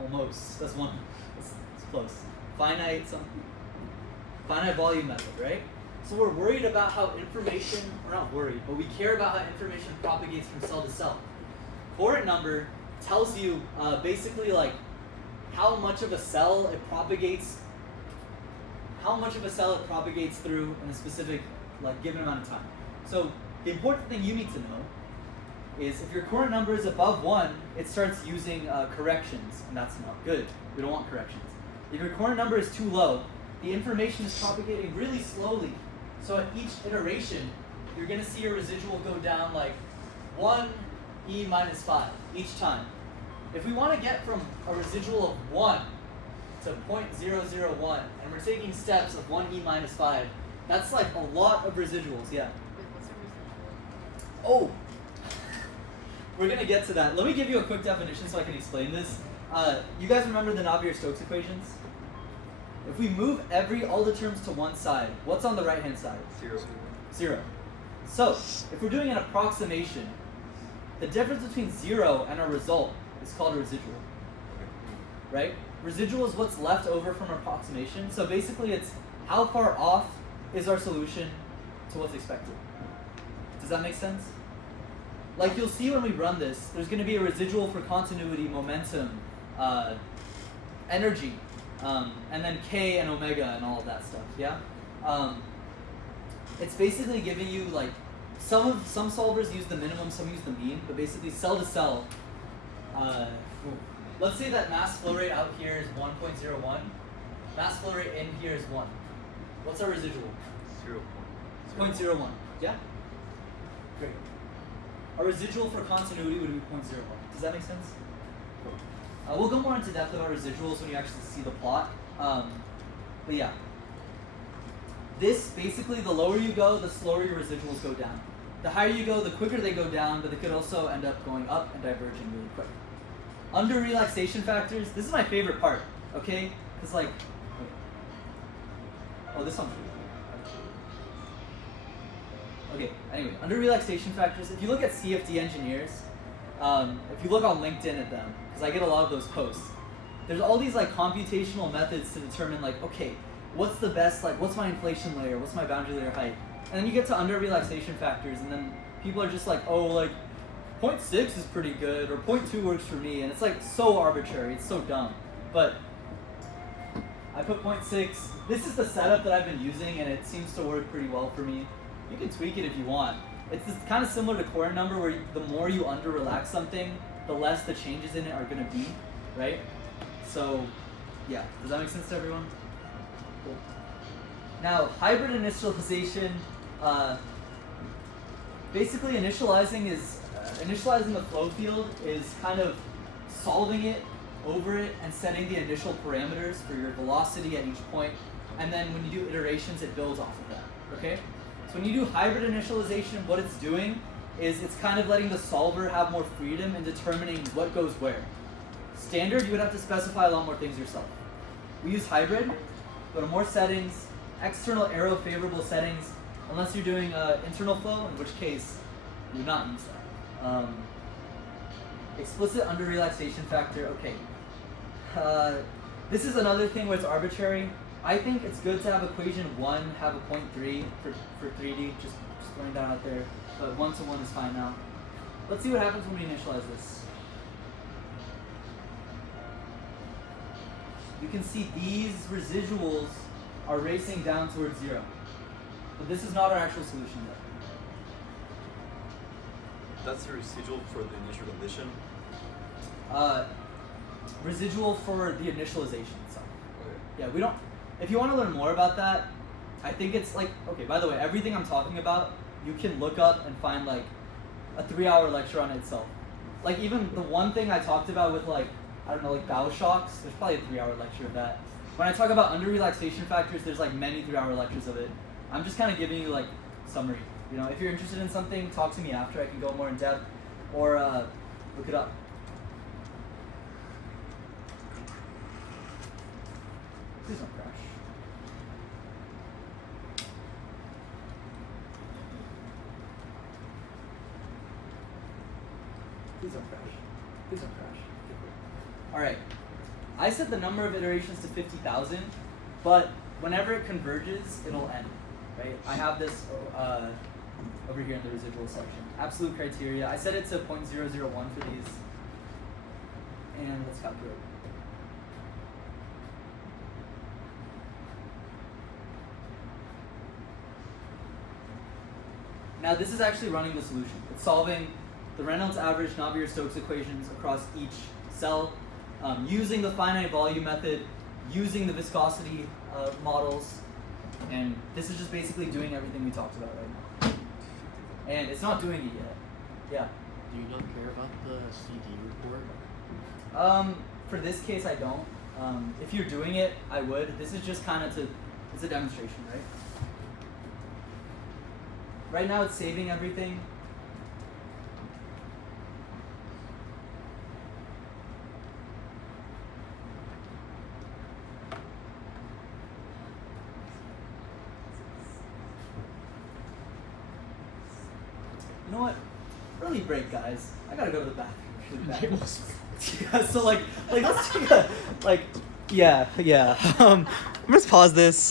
Almost. That's one. It's close. Finite something. Finite volume method, right? So we're worried about how information, we're not worried, but we care about how information propagates from cell to cell. Coordinate number tells you basically like how much of a cell it propagates through in a specific like given amount of time. So the important thing you need to know is if your coordinate number is above 1, it starts using corrections, and that's not good. We don't want corrections. If your coordinate number is too low, the information is propagating really slowly. So at each iteration, you're going to see your residual go down like 1 e minus 5 each time. If we want to get from a residual of 1 to 0.001, and we're taking steps of 1 e minus 5, that's like a lot of residuals, yeah. Wait, what's a residual? Oh! We're going to get to that. Let me give you a quick definition so I can explain this. You guys remember the Navier-Stokes equations? If we move all the terms to one side, what's on the right-hand side? 0. 0. So, if we're doing an approximation, the difference between 0 and our result is called a residual. Right? Residual is what's left over from our approximation. So basically it's how far off is our solution to what's expected. Does that make sense? Like you'll see when we run this, there's going to be a residual for continuity, momentum, energy, and then K and omega and all of that stuff, yeah? It's basically giving you like, some solvers use the minimum, some use the mean, but basically cell to cell, let's say that mass flow rate out here is 1.01, mass flow rate in here is 1. What's our residual? 0.01, yeah? Great. Our residual for continuity would be 0.01. Does that make sense? Cool. We'll go more into depth about residuals when you actually see the plot. But yeah. This, basically, the lower you go, the slower your residuals go down. The higher you go, the quicker they go down, but they could also end up going up and diverging really quick. Under relaxation factors, this is my favorite part, okay? It's like, oh, this one's really cool. Okay, anyway, under relaxation factors, if you look at CFD engineers, if you look on LinkedIn at them, because I get a lot of those posts, there's all these like computational methods to determine like, okay, what's the best, like what's my inflation layer, what's my boundary layer height? And then you get to under relaxation factors and then people are just like, oh, like 0.6 is pretty good or 0.2 works for me, and it's like so arbitrary, it's so dumb. But I put 0.6, this is the setup that I've been using and it seems to work pretty well for me. You can tweak it if you want. It's kind of similar to core number where the more you under relax something, the less the changes in it are going to be, right? So yeah, does that make sense to everyone? Cool. Now, hybrid initialization, basically initializing the flow field is kind of solving it over it and setting the initial parameters for your velocity at each point, and then when you do iterations, it builds off of that, okay? So when you do hybrid initialization, what it's doing is it's kind of letting the solver have more freedom in determining what goes where. Standard, you would have to specify a lot more things yourself. We use hybrid, go to more settings, external arrow favorable settings, unless you're doing internal flow, in which case you would not use that. Explicit under relaxation factor, okay. This is another thing where it's arbitrary. I think it's good to have equation 1 have a 0.3 for 3D, just throwing that out there, but 1 to 1 is fine now. Let's see what happens when we initialize this. You can see these residuals are racing down towards 0. But this is not our actual solution yet. That's the residual for the initial condition? Residual for the initialization itself. Okay. Yeah, we don't, if you want to learn more about that, I think it's like, okay, by the way, everything I'm talking about, you can look up and find like a 3-hour lecture on itself. Like even the one thing I talked about with like, I don't know, like bow shocks, there's probably a 3-hour lecture of that. When I talk about under relaxation factors, there's like many 3-hour lectures of it. I'm just kind of giving you like summary. You know, if you're interested in something, talk to me after. I can go more in depth, or look it up. Please don't crash. Please don't crash. Please don't crash. All right. I set the number of iterations to 50,000, but whenever it converges, it'll end. Right? I have this over here in the residual section. Absolute criteria. I set it to 0.001 for these. And let's calculate. Now this is actually running the solution. It's solving the Reynolds average Navier-Stokes equations across each cell, using the finite volume method, using the viscosity models, And this is just basically doing everything we talked about right now. And it's not doing it yet. Yeah. Do you not care about the CD report? For this case, I don't. If you're doing it, I would. This is just kind of it's a demonstration, right? Right now it's saving everything. You know what? Early break, guys. I gotta go to the bathroom really bad. Yeah, so let's take a yeah. I'm gonna pause this.